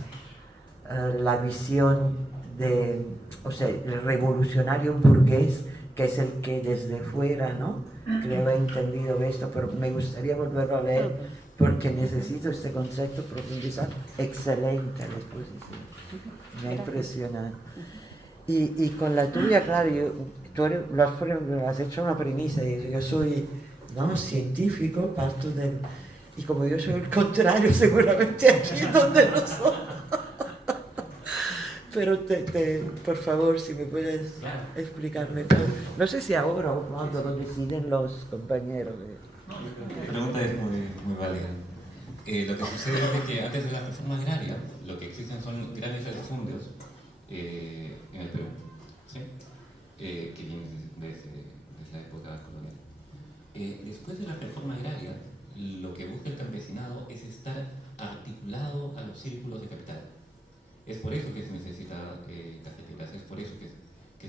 la visión el revolucionario burgués, que es el que desde fuera, ¿no? Creo he entendido esto, pero me gustaría volverlo a leer porque necesito este concepto profundizar. Excelente la exposición, me ha impresionado. Y con la tuya, claro, tú has hecho una premisa, yo soy científico, parto del... Y como yo soy el contrario, seguramente aquí es donde no soy. Pero por favor, si me puedes explicarme. No sé si ahora o cuando lo deciden los compañeros. La pregunta es muy válida. Lo que sucede es que antes de la reforma agraria, lo que existen son grandes latifundios en el Perú, ¿sí? Que vienen desde la época colonial. Después de la reforma agraria, lo que busca el campesinado es estar articulado a los círculos de capital. Es por eso que se necesita cafeteras, es por eso que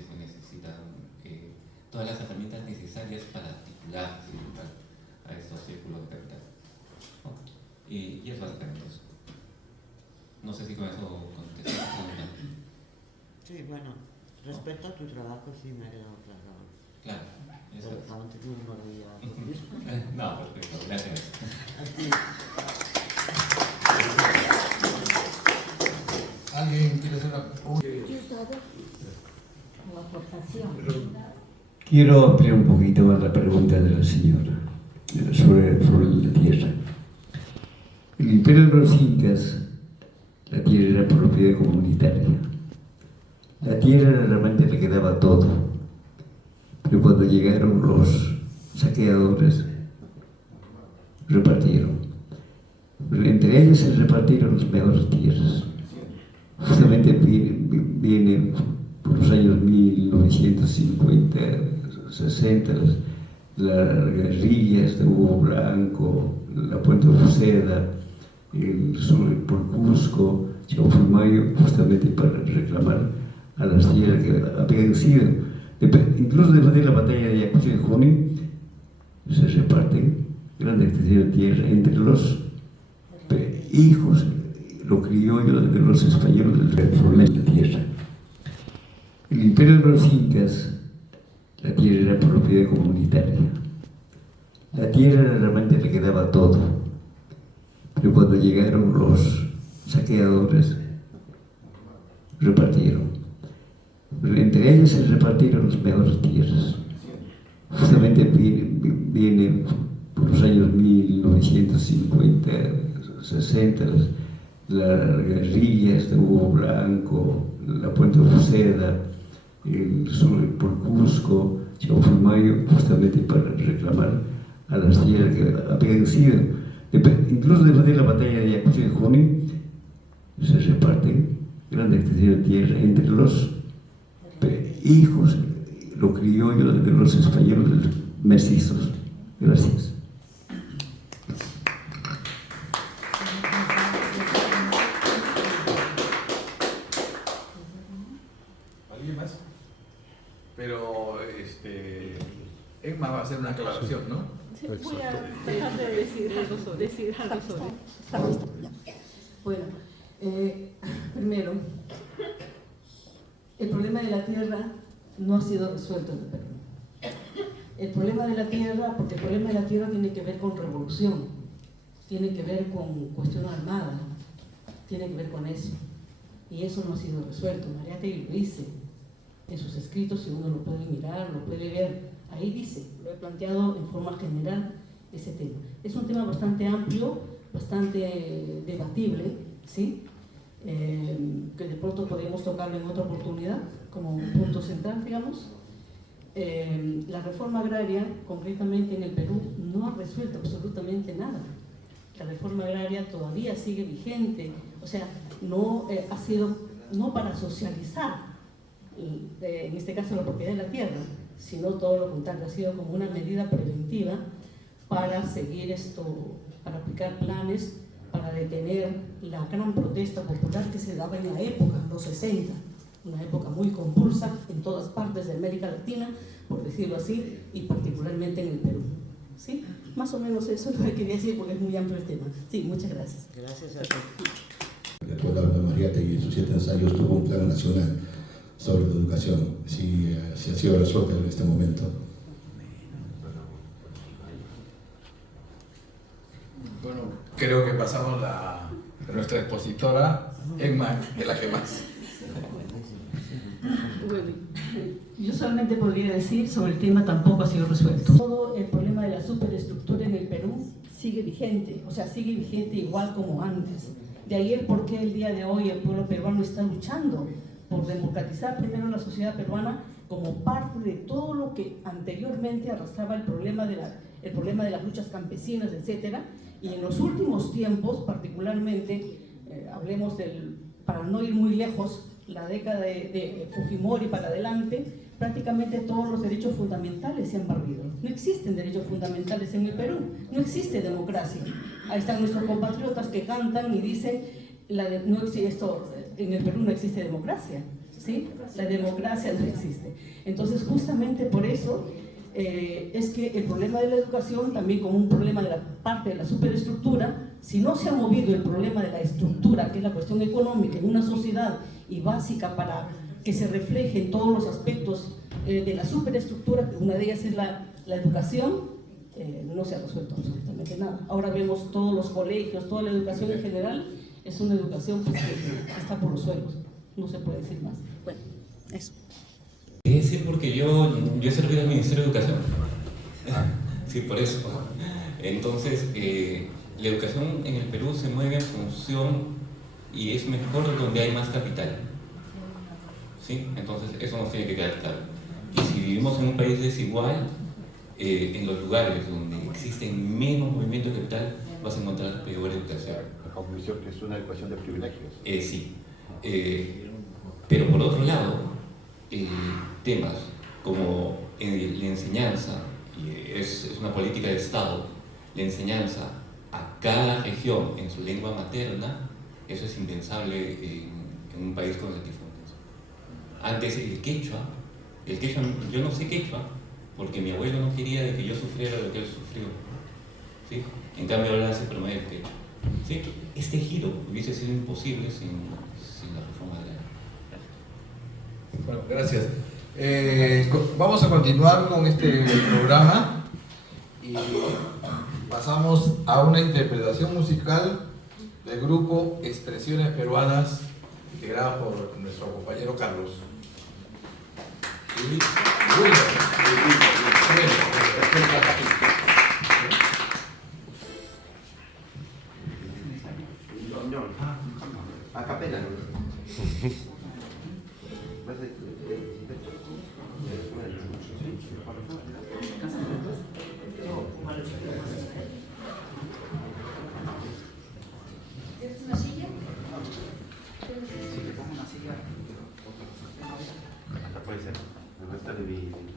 se necesitan todas las herramientas necesarias para articular a estos círculos de capital, ¿no? Y es básicamente eso. No sé si con eso contesté la pregunta. Sí, bueno, respecto a tu trabajo sí me ha quedado claro. Claro. Eso es. Antes no lo había. No, perfecto, gracias. ¿Alguien quiere hacer una pregunta? Como aportación. Quiero ampliar un poquito más la pregunta de la señora sobre la tierra. En el imperio de los incas, la tierra era propiedad comunitaria. La tierra realmente le quedaba todo. Pero cuando llegaron los saqueadores, repartieron. Entre ellos se repartieron las mejores tierras. Justamente viene por los años 1950, 60, las guerrillas de Hugo Blanco, la Puente Roseda, el sur por Cusco, Chaufumayo, justamente para reclamar a las tierras que habían sido. Incluso después de la batalla de Ayacucho en Junín, se reparten grandes cantidades de tierra entre los hijos, lo criollo de los españoles del la tierra. En el imperio de los incas, la tierra era propiedad comunitaria. La tierra realmente le quedaba todo. Pero cuando llegaron los saqueadores, repartieron. Entre ellos se repartieron las mejores tierras. Justamente viene por los años 1950, 60, las guerrillas de Hugo Blanco, la Puente Roseda, el sur por Cusco, Chaufumayo, justamente para reclamar a las tierras que habían sido. Incluso después de la batalla de Ayacucho en Junín, se reparten grandes cantidades de tierra entre los hijos, lo criollo de los españoles mestizos. Gracias. ¿Alguien más? Pero Emma va a hacer una aclaración, ¿no? Sí, voy a dejar de decir algo sobre. Bueno, primero, el problema de la tierra no ha sido resuelto en el Perú. El problema de la tierra, porque el problema de la tierra tiene que ver con revolución, tiene que ver con cuestión armada, tiene que ver con eso. Y eso no ha sido resuelto. Mariátegui lo dice en sus escritos, si uno lo puede mirar, lo puede ver, ahí dice, lo he planteado en forma general ese tema. Es un tema bastante amplio, bastante debatible, ¿sí? Que de pronto podemos tocarlo en otra oportunidad, como un punto central, digamos. La reforma agraria, concretamente en el Perú, no ha resuelto absolutamente nada. La reforma agraria todavía sigue vigente, o sea, no ha sido, no para socializar, en este caso la propiedad de la tierra, sino todo lo contrario, ha sido como una medida preventiva para seguir esto, para aplicar planes, para detener la gran protesta popular que se daba en la época, en los 60, una época muy convulsa en todas partes de América Latina, por decirlo así, y particularmente en el Perú. ¿Sí? Más o menos eso es lo que quería decir porque es muy amplio el tema. Sí, muchas gracias. Gracias a ti. La actual Alba Mariátegui en sus 7 ensayos tuvo un plan nacional sobre la educación, si ha sido resuelto en este momento. Bueno, creo que pasamos de nuestra expositora, Emma, de la que más. Bueno, yo solamente podría decir sobre el tema tampoco ha sido resuelto. Todo el problema de la superestructura en el Perú sigue vigente, o sea, sigue vigente igual como antes. De ahí el por qué el día de hoy el pueblo peruano está luchando por democratizar primero la sociedad peruana como parte de todo lo que anteriormente arrastraba el problema de las luchas campesinas, etc. Y en los últimos tiempos, particularmente, hablemos para no ir muy lejos, la década de Fujimori para adelante, prácticamente todos los derechos fundamentales se han barrido. No existen derechos fundamentales en el Perú, no existe democracia. Ahí están nuestros compatriotas que cantan y dicen, no existe esto, en el Perú no existe democracia, ¿sí? La democracia no existe. Entonces, justamente por eso es que el problema de la educación, también como un problema de la parte de la superestructura, si no se ha movido el problema de la estructura, que es la cuestión económica en una sociedad y básica para que se refleje en todos los aspectos de la superestructura, que una de ellas es la educación, no se ha resuelto absolutamente nada. Ahora vemos todos los colegios, toda la educación en general, es una educación pues, que está por los suelos, no se puede decir más. Bueno, eso. Es decir, porque yo he servido al Ministerio de Educación. Sí, por eso. Entonces, la educación en el Perú se mueve en función y es mejor donde hay más capital. ¿Sí? Entonces, eso nos tiene que quedar claro. Y si vivimos en un país desigual, en los lugares donde existen menos movimiento de capital, vas a encontrar peor educación. La conclusión que es una educación de privilegios. Sí. Pero por otro lado, temas como en la enseñanza, y es una política de Estado, la enseñanza a cada región en su lengua materna, eso es impensable en un país con latifundios. Antes el quechua, yo no sé quechua, porque mi abuelo no quería de que yo sufriera lo que él sufrió. ¿Sí? En cambio ahora se promueve el quechua. ¿Sí? Este giro hubiese sido imposible sin la reforma de la ley. Bueno, gracias. Vamos a continuar con este programa y pasamos a una interpretación musical del grupo Expresiones Peruanas, integrada por nuestro compañero Carlos. Y A capela. ¿Quieres una silla? Puede ser. Me gusta dividir.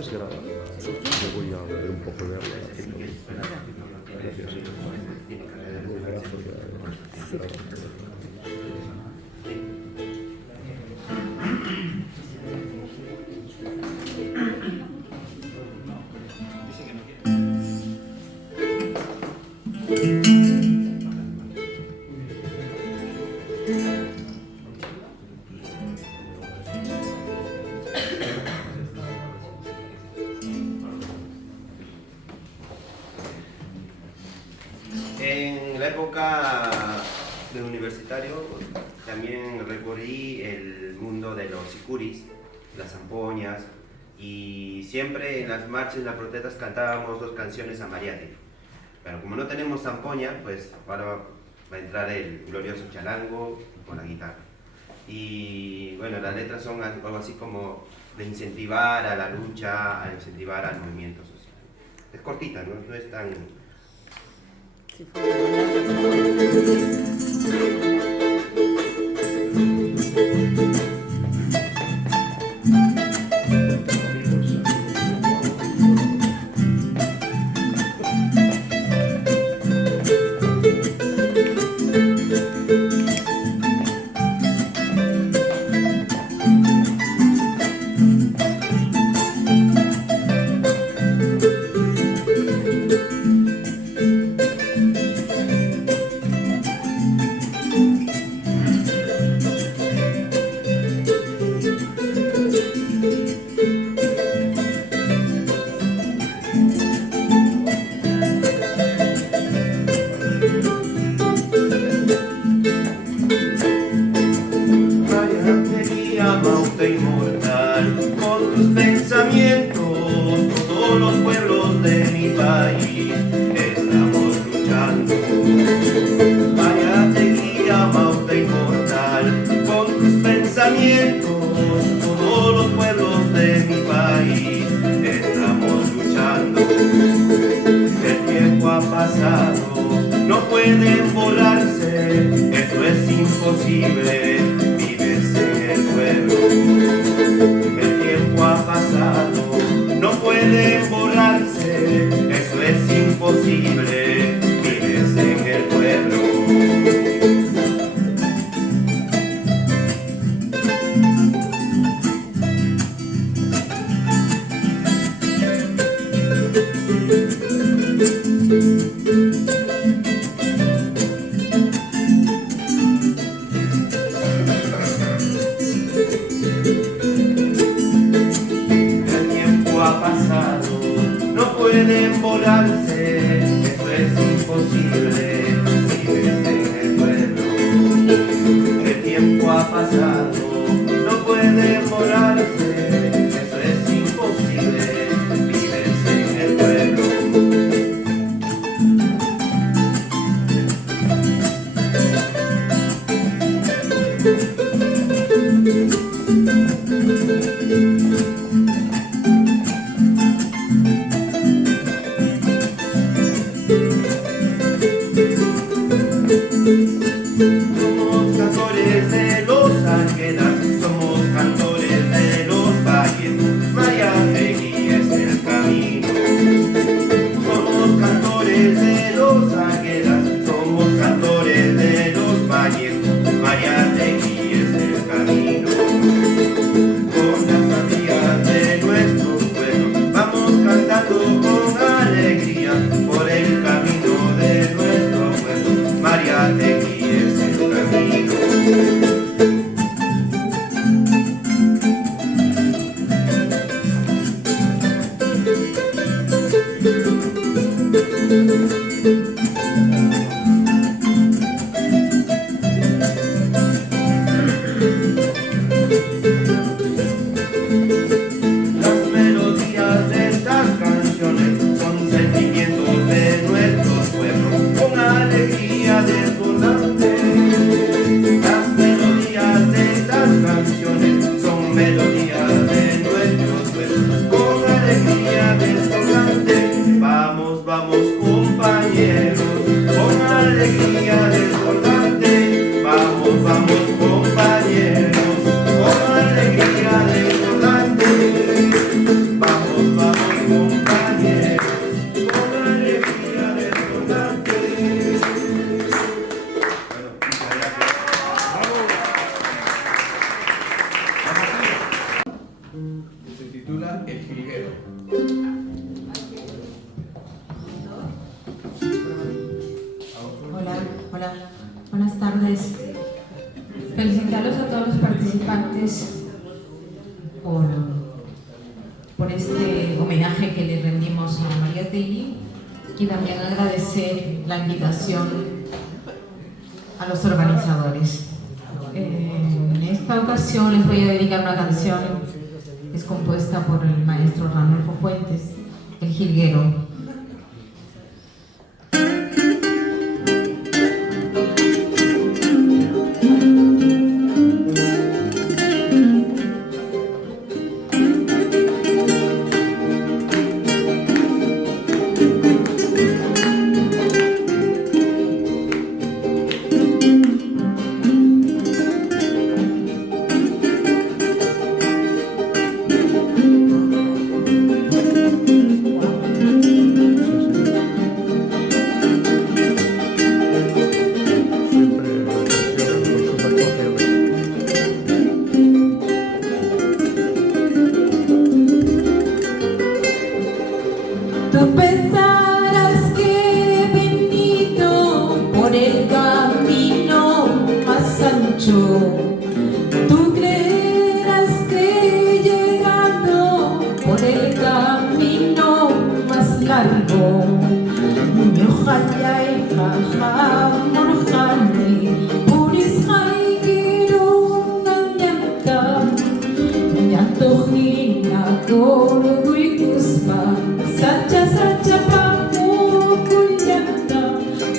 puedes grabar. Yo voy a beber un poco de agua. Gracias. En la época de universitario también recorrí el mundo de los sicuris, las zampoñas, y siempre en las marchas, en las protestas cantábamos 2 canciones a Mariátegui. Pero como no tenemos zampoña, pues ahora va a entrar el glorioso charango con la guitarra. Y bueno, las letras son algo así como de incentivar a la lucha, a incentivar al movimiento social. Es cortita, no es tan... No pueden borrarse, eso es imposible, vives en el pueblo. El tiempo ha pasado, no pueden borrarse, eso es imposible, vives en el pueblo. No pueden volarse, eso es imposible, vives en el pueblo. El tiempo ha pasado, no pueden volarse, eso es imposible, vives en el pueblo. Somos cantores de los Águedas, somos cantores de los valles, Mariátegui es el camino. Somos cantores de los Águedas, somos cantores de los valles, Mariátegui es el camino. Con las familias de nuestros pueblos vamos cantando con alegría por el camino de nuestro pueblo, Mariátegui es el camino. Las melodías de estas canciones son sentimientos de nuestros pueblos, con alegría desbordante. Las melodías de estas canciones son melodías de nuestros pueblos, con alegría desbordante. Vamos, vamos compañeros. titula El Jilguero. Hola, buenas tardes. Felicitarlos a todos los participantes por este homenaje que le rendimos a Mariátegui y también agradecer la invitación a los organizadores. En esta ocasión les voy a dedicar una canción que es compuesta por el maestro Ranulfo Fuentes, El Jilguero. Tú pensarás que he venido por el camino más ancho. Tú creerás que he llegado por el camino más largo. Ojalá y jaja, morjane, puris haikirun ganyanta, yantohina korgu ikuspa. Sacha sacha papu kunyata,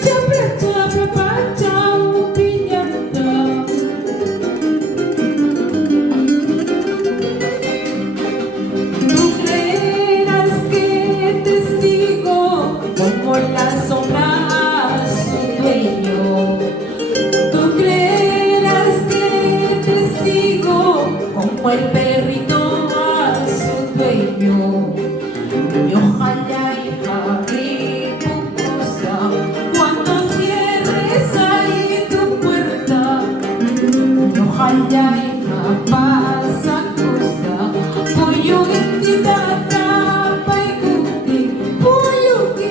chapra chapra pachau piñata. Tú creerás que te sigo como la sombra a su dueño. Tú creerás que te sigo como el perrito a su dueño. Y ojalá y javi pupusa cuando cierres ahí tu puerta. Y ojalá y capaz acosta pollo y tapa y cuti, pollo y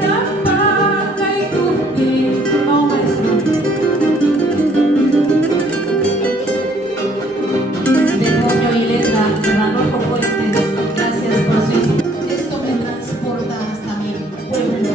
tapa y cuti. No, maestro. De puño y letra, Ranulfo Fuentes, gracias por su inspiración. Esto me transporta hasta mi pueblo.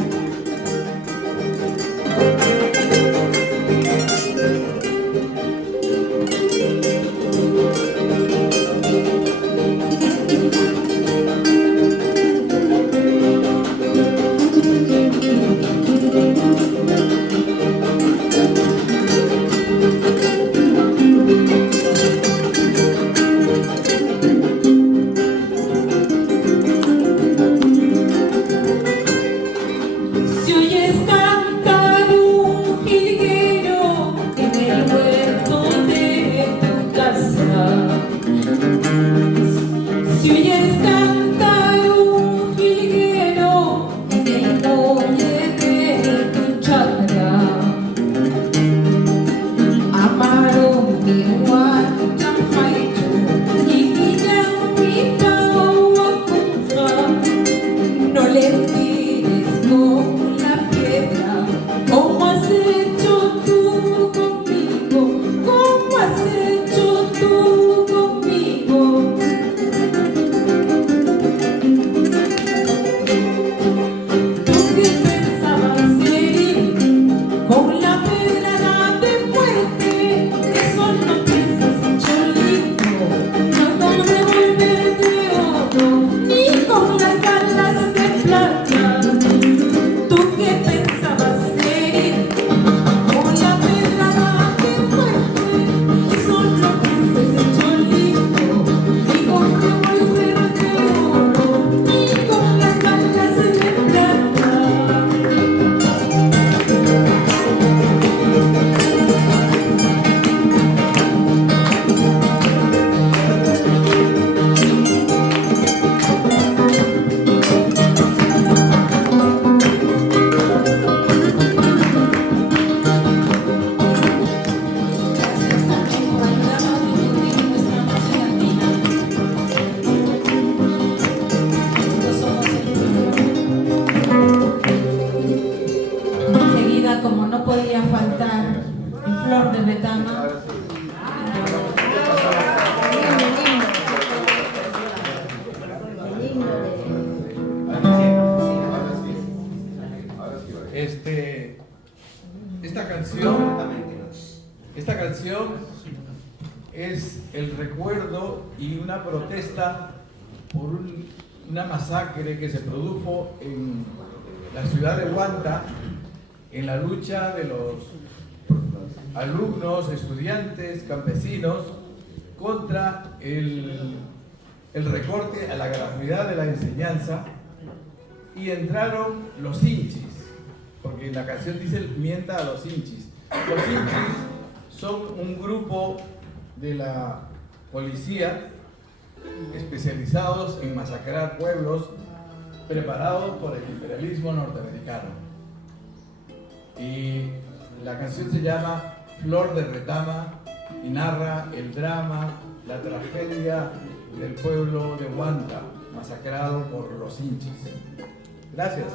Si oyes cantar un jilguero en el huerto de tu casa, si oyes cantar un jilguero en el muelle de tu chacra, amaro mi guachapaicho y guillan mi pauacuja, no le tires con la piedra, como has hecho tú conmigo, como has hecho tú conmigo. Tú que pensabas herir con la pedrada de muerte, eso no piensas, cholito, no con revólver de oro, ni con las balas de plata. Tú que pensabas herir con la pedrada de muerte, eso no piensas, cholito, ni con revólver de oro, ni con las balas de plata. canción es el recuerdo y una protesta por una masacre que se produjo en la ciudad de Huanta en la lucha de los alumnos, estudiantes, campesinos contra el recorte a la gratuidad de la enseñanza, y entraron los hinchis, porque la canción dice mienta a los hinchis. Los hinchis son un grupo de la policía especializados en masacrar pueblos, preparados por el imperialismo norteamericano. Y la canción se llama Flor de Retama y narra el drama, la tragedia del pueblo de Huanta, masacrado por los hinchis. Gracias.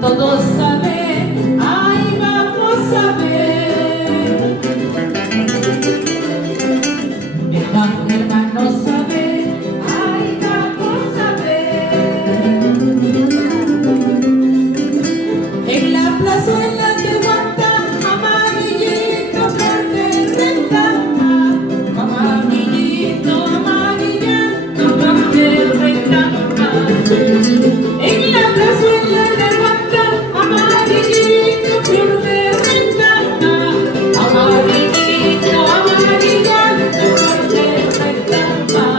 Todos saben, ay, vamos a ver. Hermano sabe, ay, vamos a ver. En la plazuela de Huanta, amarillito, flor de retama. Amarillito, amarillito, flor de retama. En la plazuela de Huanta, amarillito, flor de retama. Amarillito, amarillito, flor de retama.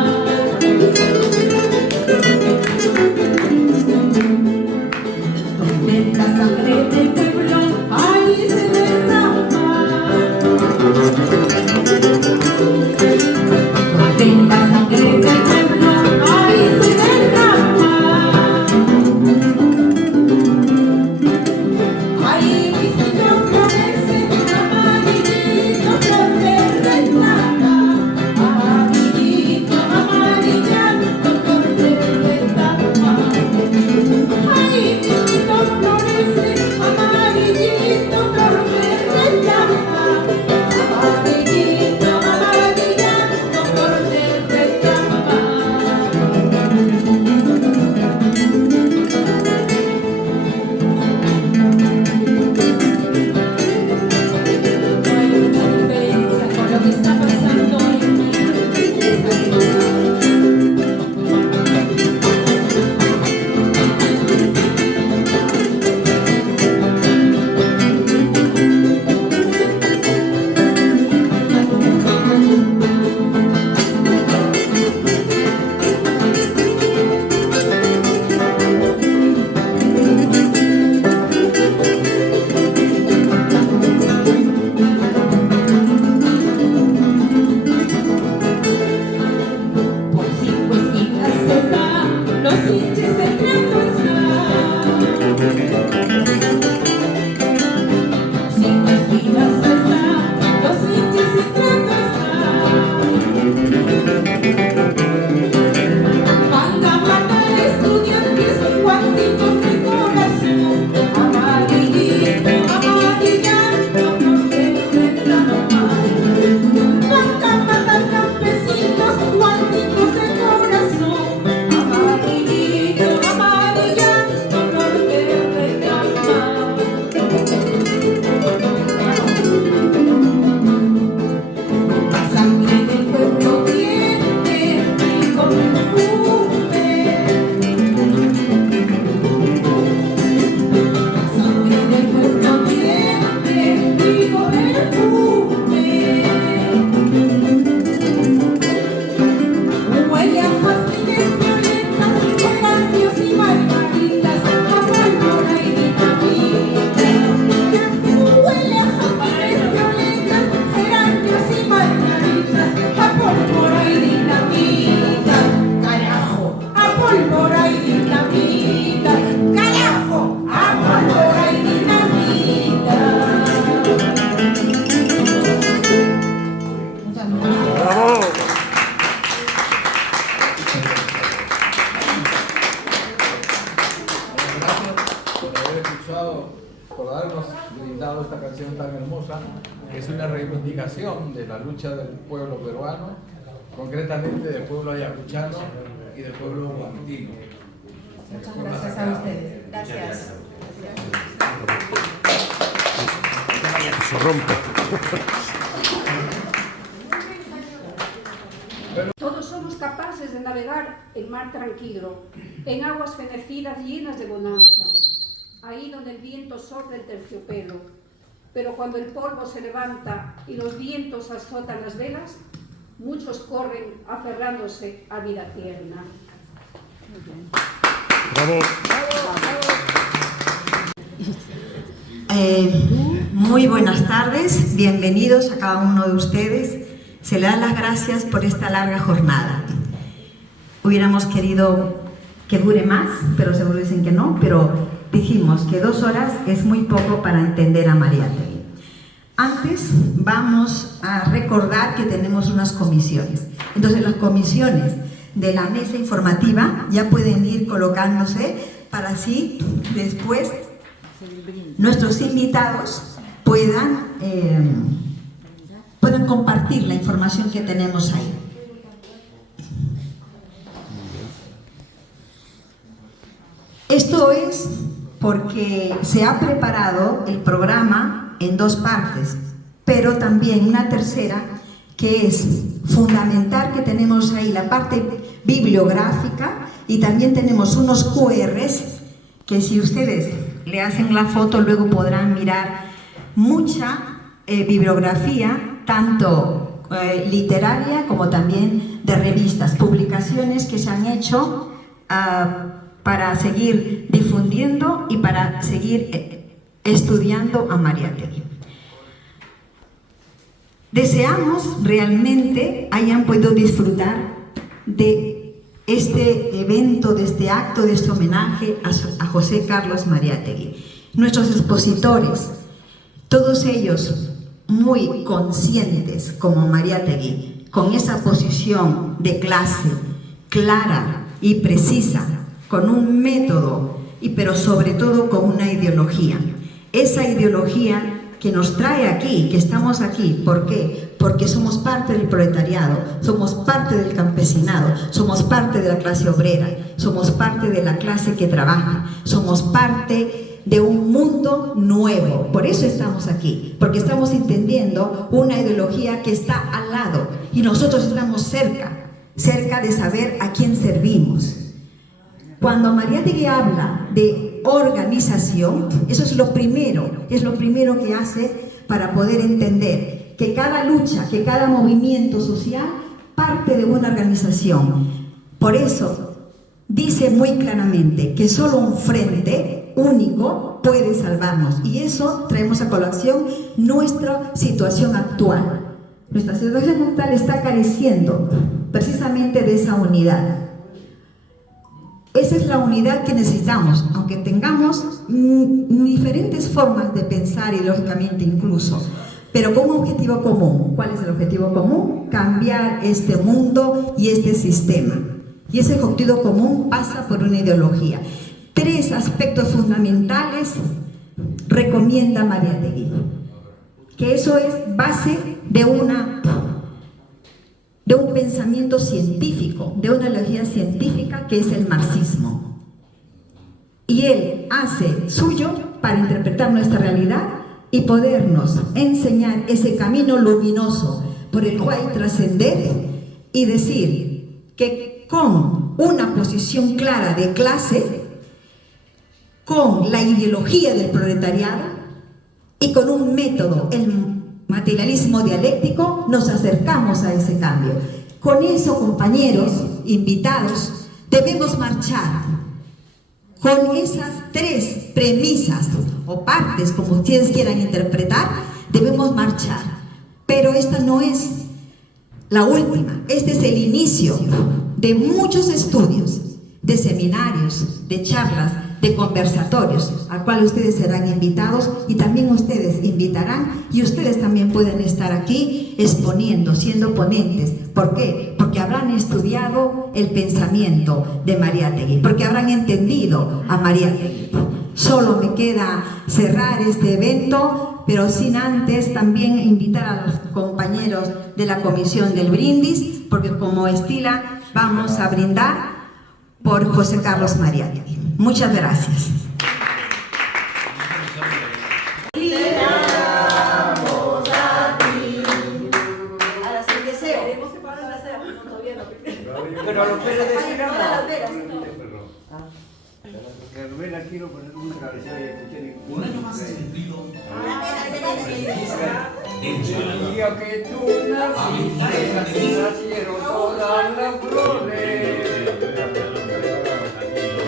Es una reivindicación de la lucha del pueblo peruano, concretamente del pueblo ayacuchano y del pueblo guantino. Muchas gracias a ustedes. Gracias. Se rompe. Todos somos capaces de navegar en mar tranquilo, en aguas fenecidas llenas de bonanza, ahí donde el viento sopla el terciopelo. Pero cuando el polvo se levanta y los vientos azotan las velas, muchos corren aferrándose a vida tierna. Muy bien. Bravo. Muy buenas tardes, bienvenidos a cada uno de ustedes. Se le dan las gracias por esta larga jornada. Hubiéramos querido que dure más, pero seguro dicen que no, pero dijimos que 2 horas es muy poco para entender a Mariátegui. Antes vamos a recordar que tenemos unas comisiones. Entonces las comisiones de la mesa informativa ya pueden ir colocándose para así después nuestros invitados puedan compartir la información que tenemos ahí. Esto es porque se ha preparado el programa en 2 partes, pero también una tercera que es fundamental, que tenemos ahí la parte bibliográfica y también tenemos unos QRs que si ustedes le hacen la foto luego podrán mirar mucha bibliografía, tanto literaria como también de revistas, publicaciones que se han hecho para seguir difundiendo y para seguir estudiando a Mariátegui. Deseamos realmente hayan podido disfrutar de este evento, de este acto, de este homenaje a José Carlos Mariátegui. Nuestros expositores, todos ellos muy conscientes como Mariátegui, con esa posición de clase clara y precisa, con un método, pero sobre todo con una ideología. Esa ideología que nos trae aquí, que estamos aquí. ¿Por qué? Porque somos parte del proletariado, somos parte del campesinado, somos parte de la clase obrera, somos parte de la clase que trabaja, somos parte de un mundo nuevo. Por eso estamos aquí, porque estamos entendiendo una ideología que está al lado y nosotros estamos cerca de saber a quién servimos. Cuando Mariátegui habla de organización, eso es lo primero que hace para poder entender que cada lucha, que cada movimiento social parte de una organización. Por eso dice muy claramente que solo un frente único puede salvarnos, y eso traemos a colación nuestra situación actual. Nuestra situación actual está careciendo precisamente de esa unidad. Esa es la unidad que necesitamos, aunque tengamos diferentes formas de pensar ideológicamente incluso, pero con un objetivo común. ¿Cuál es el objetivo común? Cambiar este mundo y este sistema. Y ese objetivo común pasa por una ideología. 3 aspectos fundamentales recomienda Mariátegui, que eso es base de un pensamiento científico, de una ideología científica que es el marxismo. Y él hace suyo para interpretar nuestra realidad y podernos enseñar ese camino luminoso por el cual trascender y decir que con una posición clara de clase, con la ideología del proletariado y con un método, el materialismo dialéctico, nos acercamos a ese cambio. Con eso, compañeros, invitados, debemos marchar con esas 3 premisas o partes, como ustedes quieran interpretar, debemos marchar. Pero esta no es la última, este es el inicio de muchos estudios, de seminarios, de charlas, de conversatorios, al cual ustedes serán invitados y también ustedes invitarán, y ustedes también pueden estar aquí exponiendo, siendo ponentes. ¿Por qué? Porque habrán estudiado el pensamiento de Mariátegui, porque habrán entendido a Mariátegui. Solo me queda cerrar este evento pero sin antes también invitar a los compañeros de la comisión del brindis, porque como estila vamos a brindar por José Carlos Mariátegui. Muchas gracias. Pero los pelos de cera Rubén, quiero poner una cabecera y escuché un año más cumplido. El día que tú naciste, nacieron todas las flores.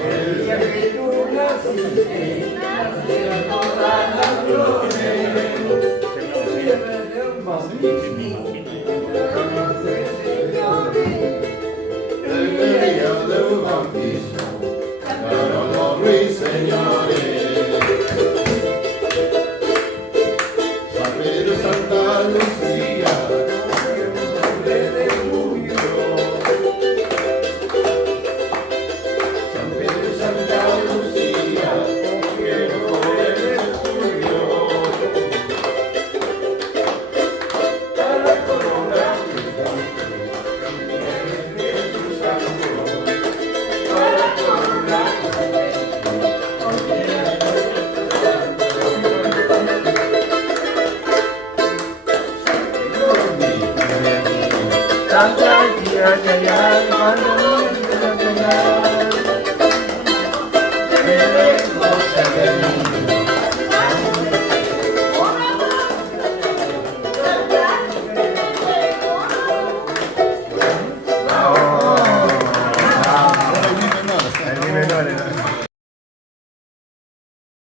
El día que tú naciste, nacieron todas las flores. El día del bautismo, cantaron los ruiseñores. San Pedro y Santa Lucía, nombre de Julio. San Pedro y Santa Lucía, nombre de Julio. Para coronar Santa Tía, que ya cuando no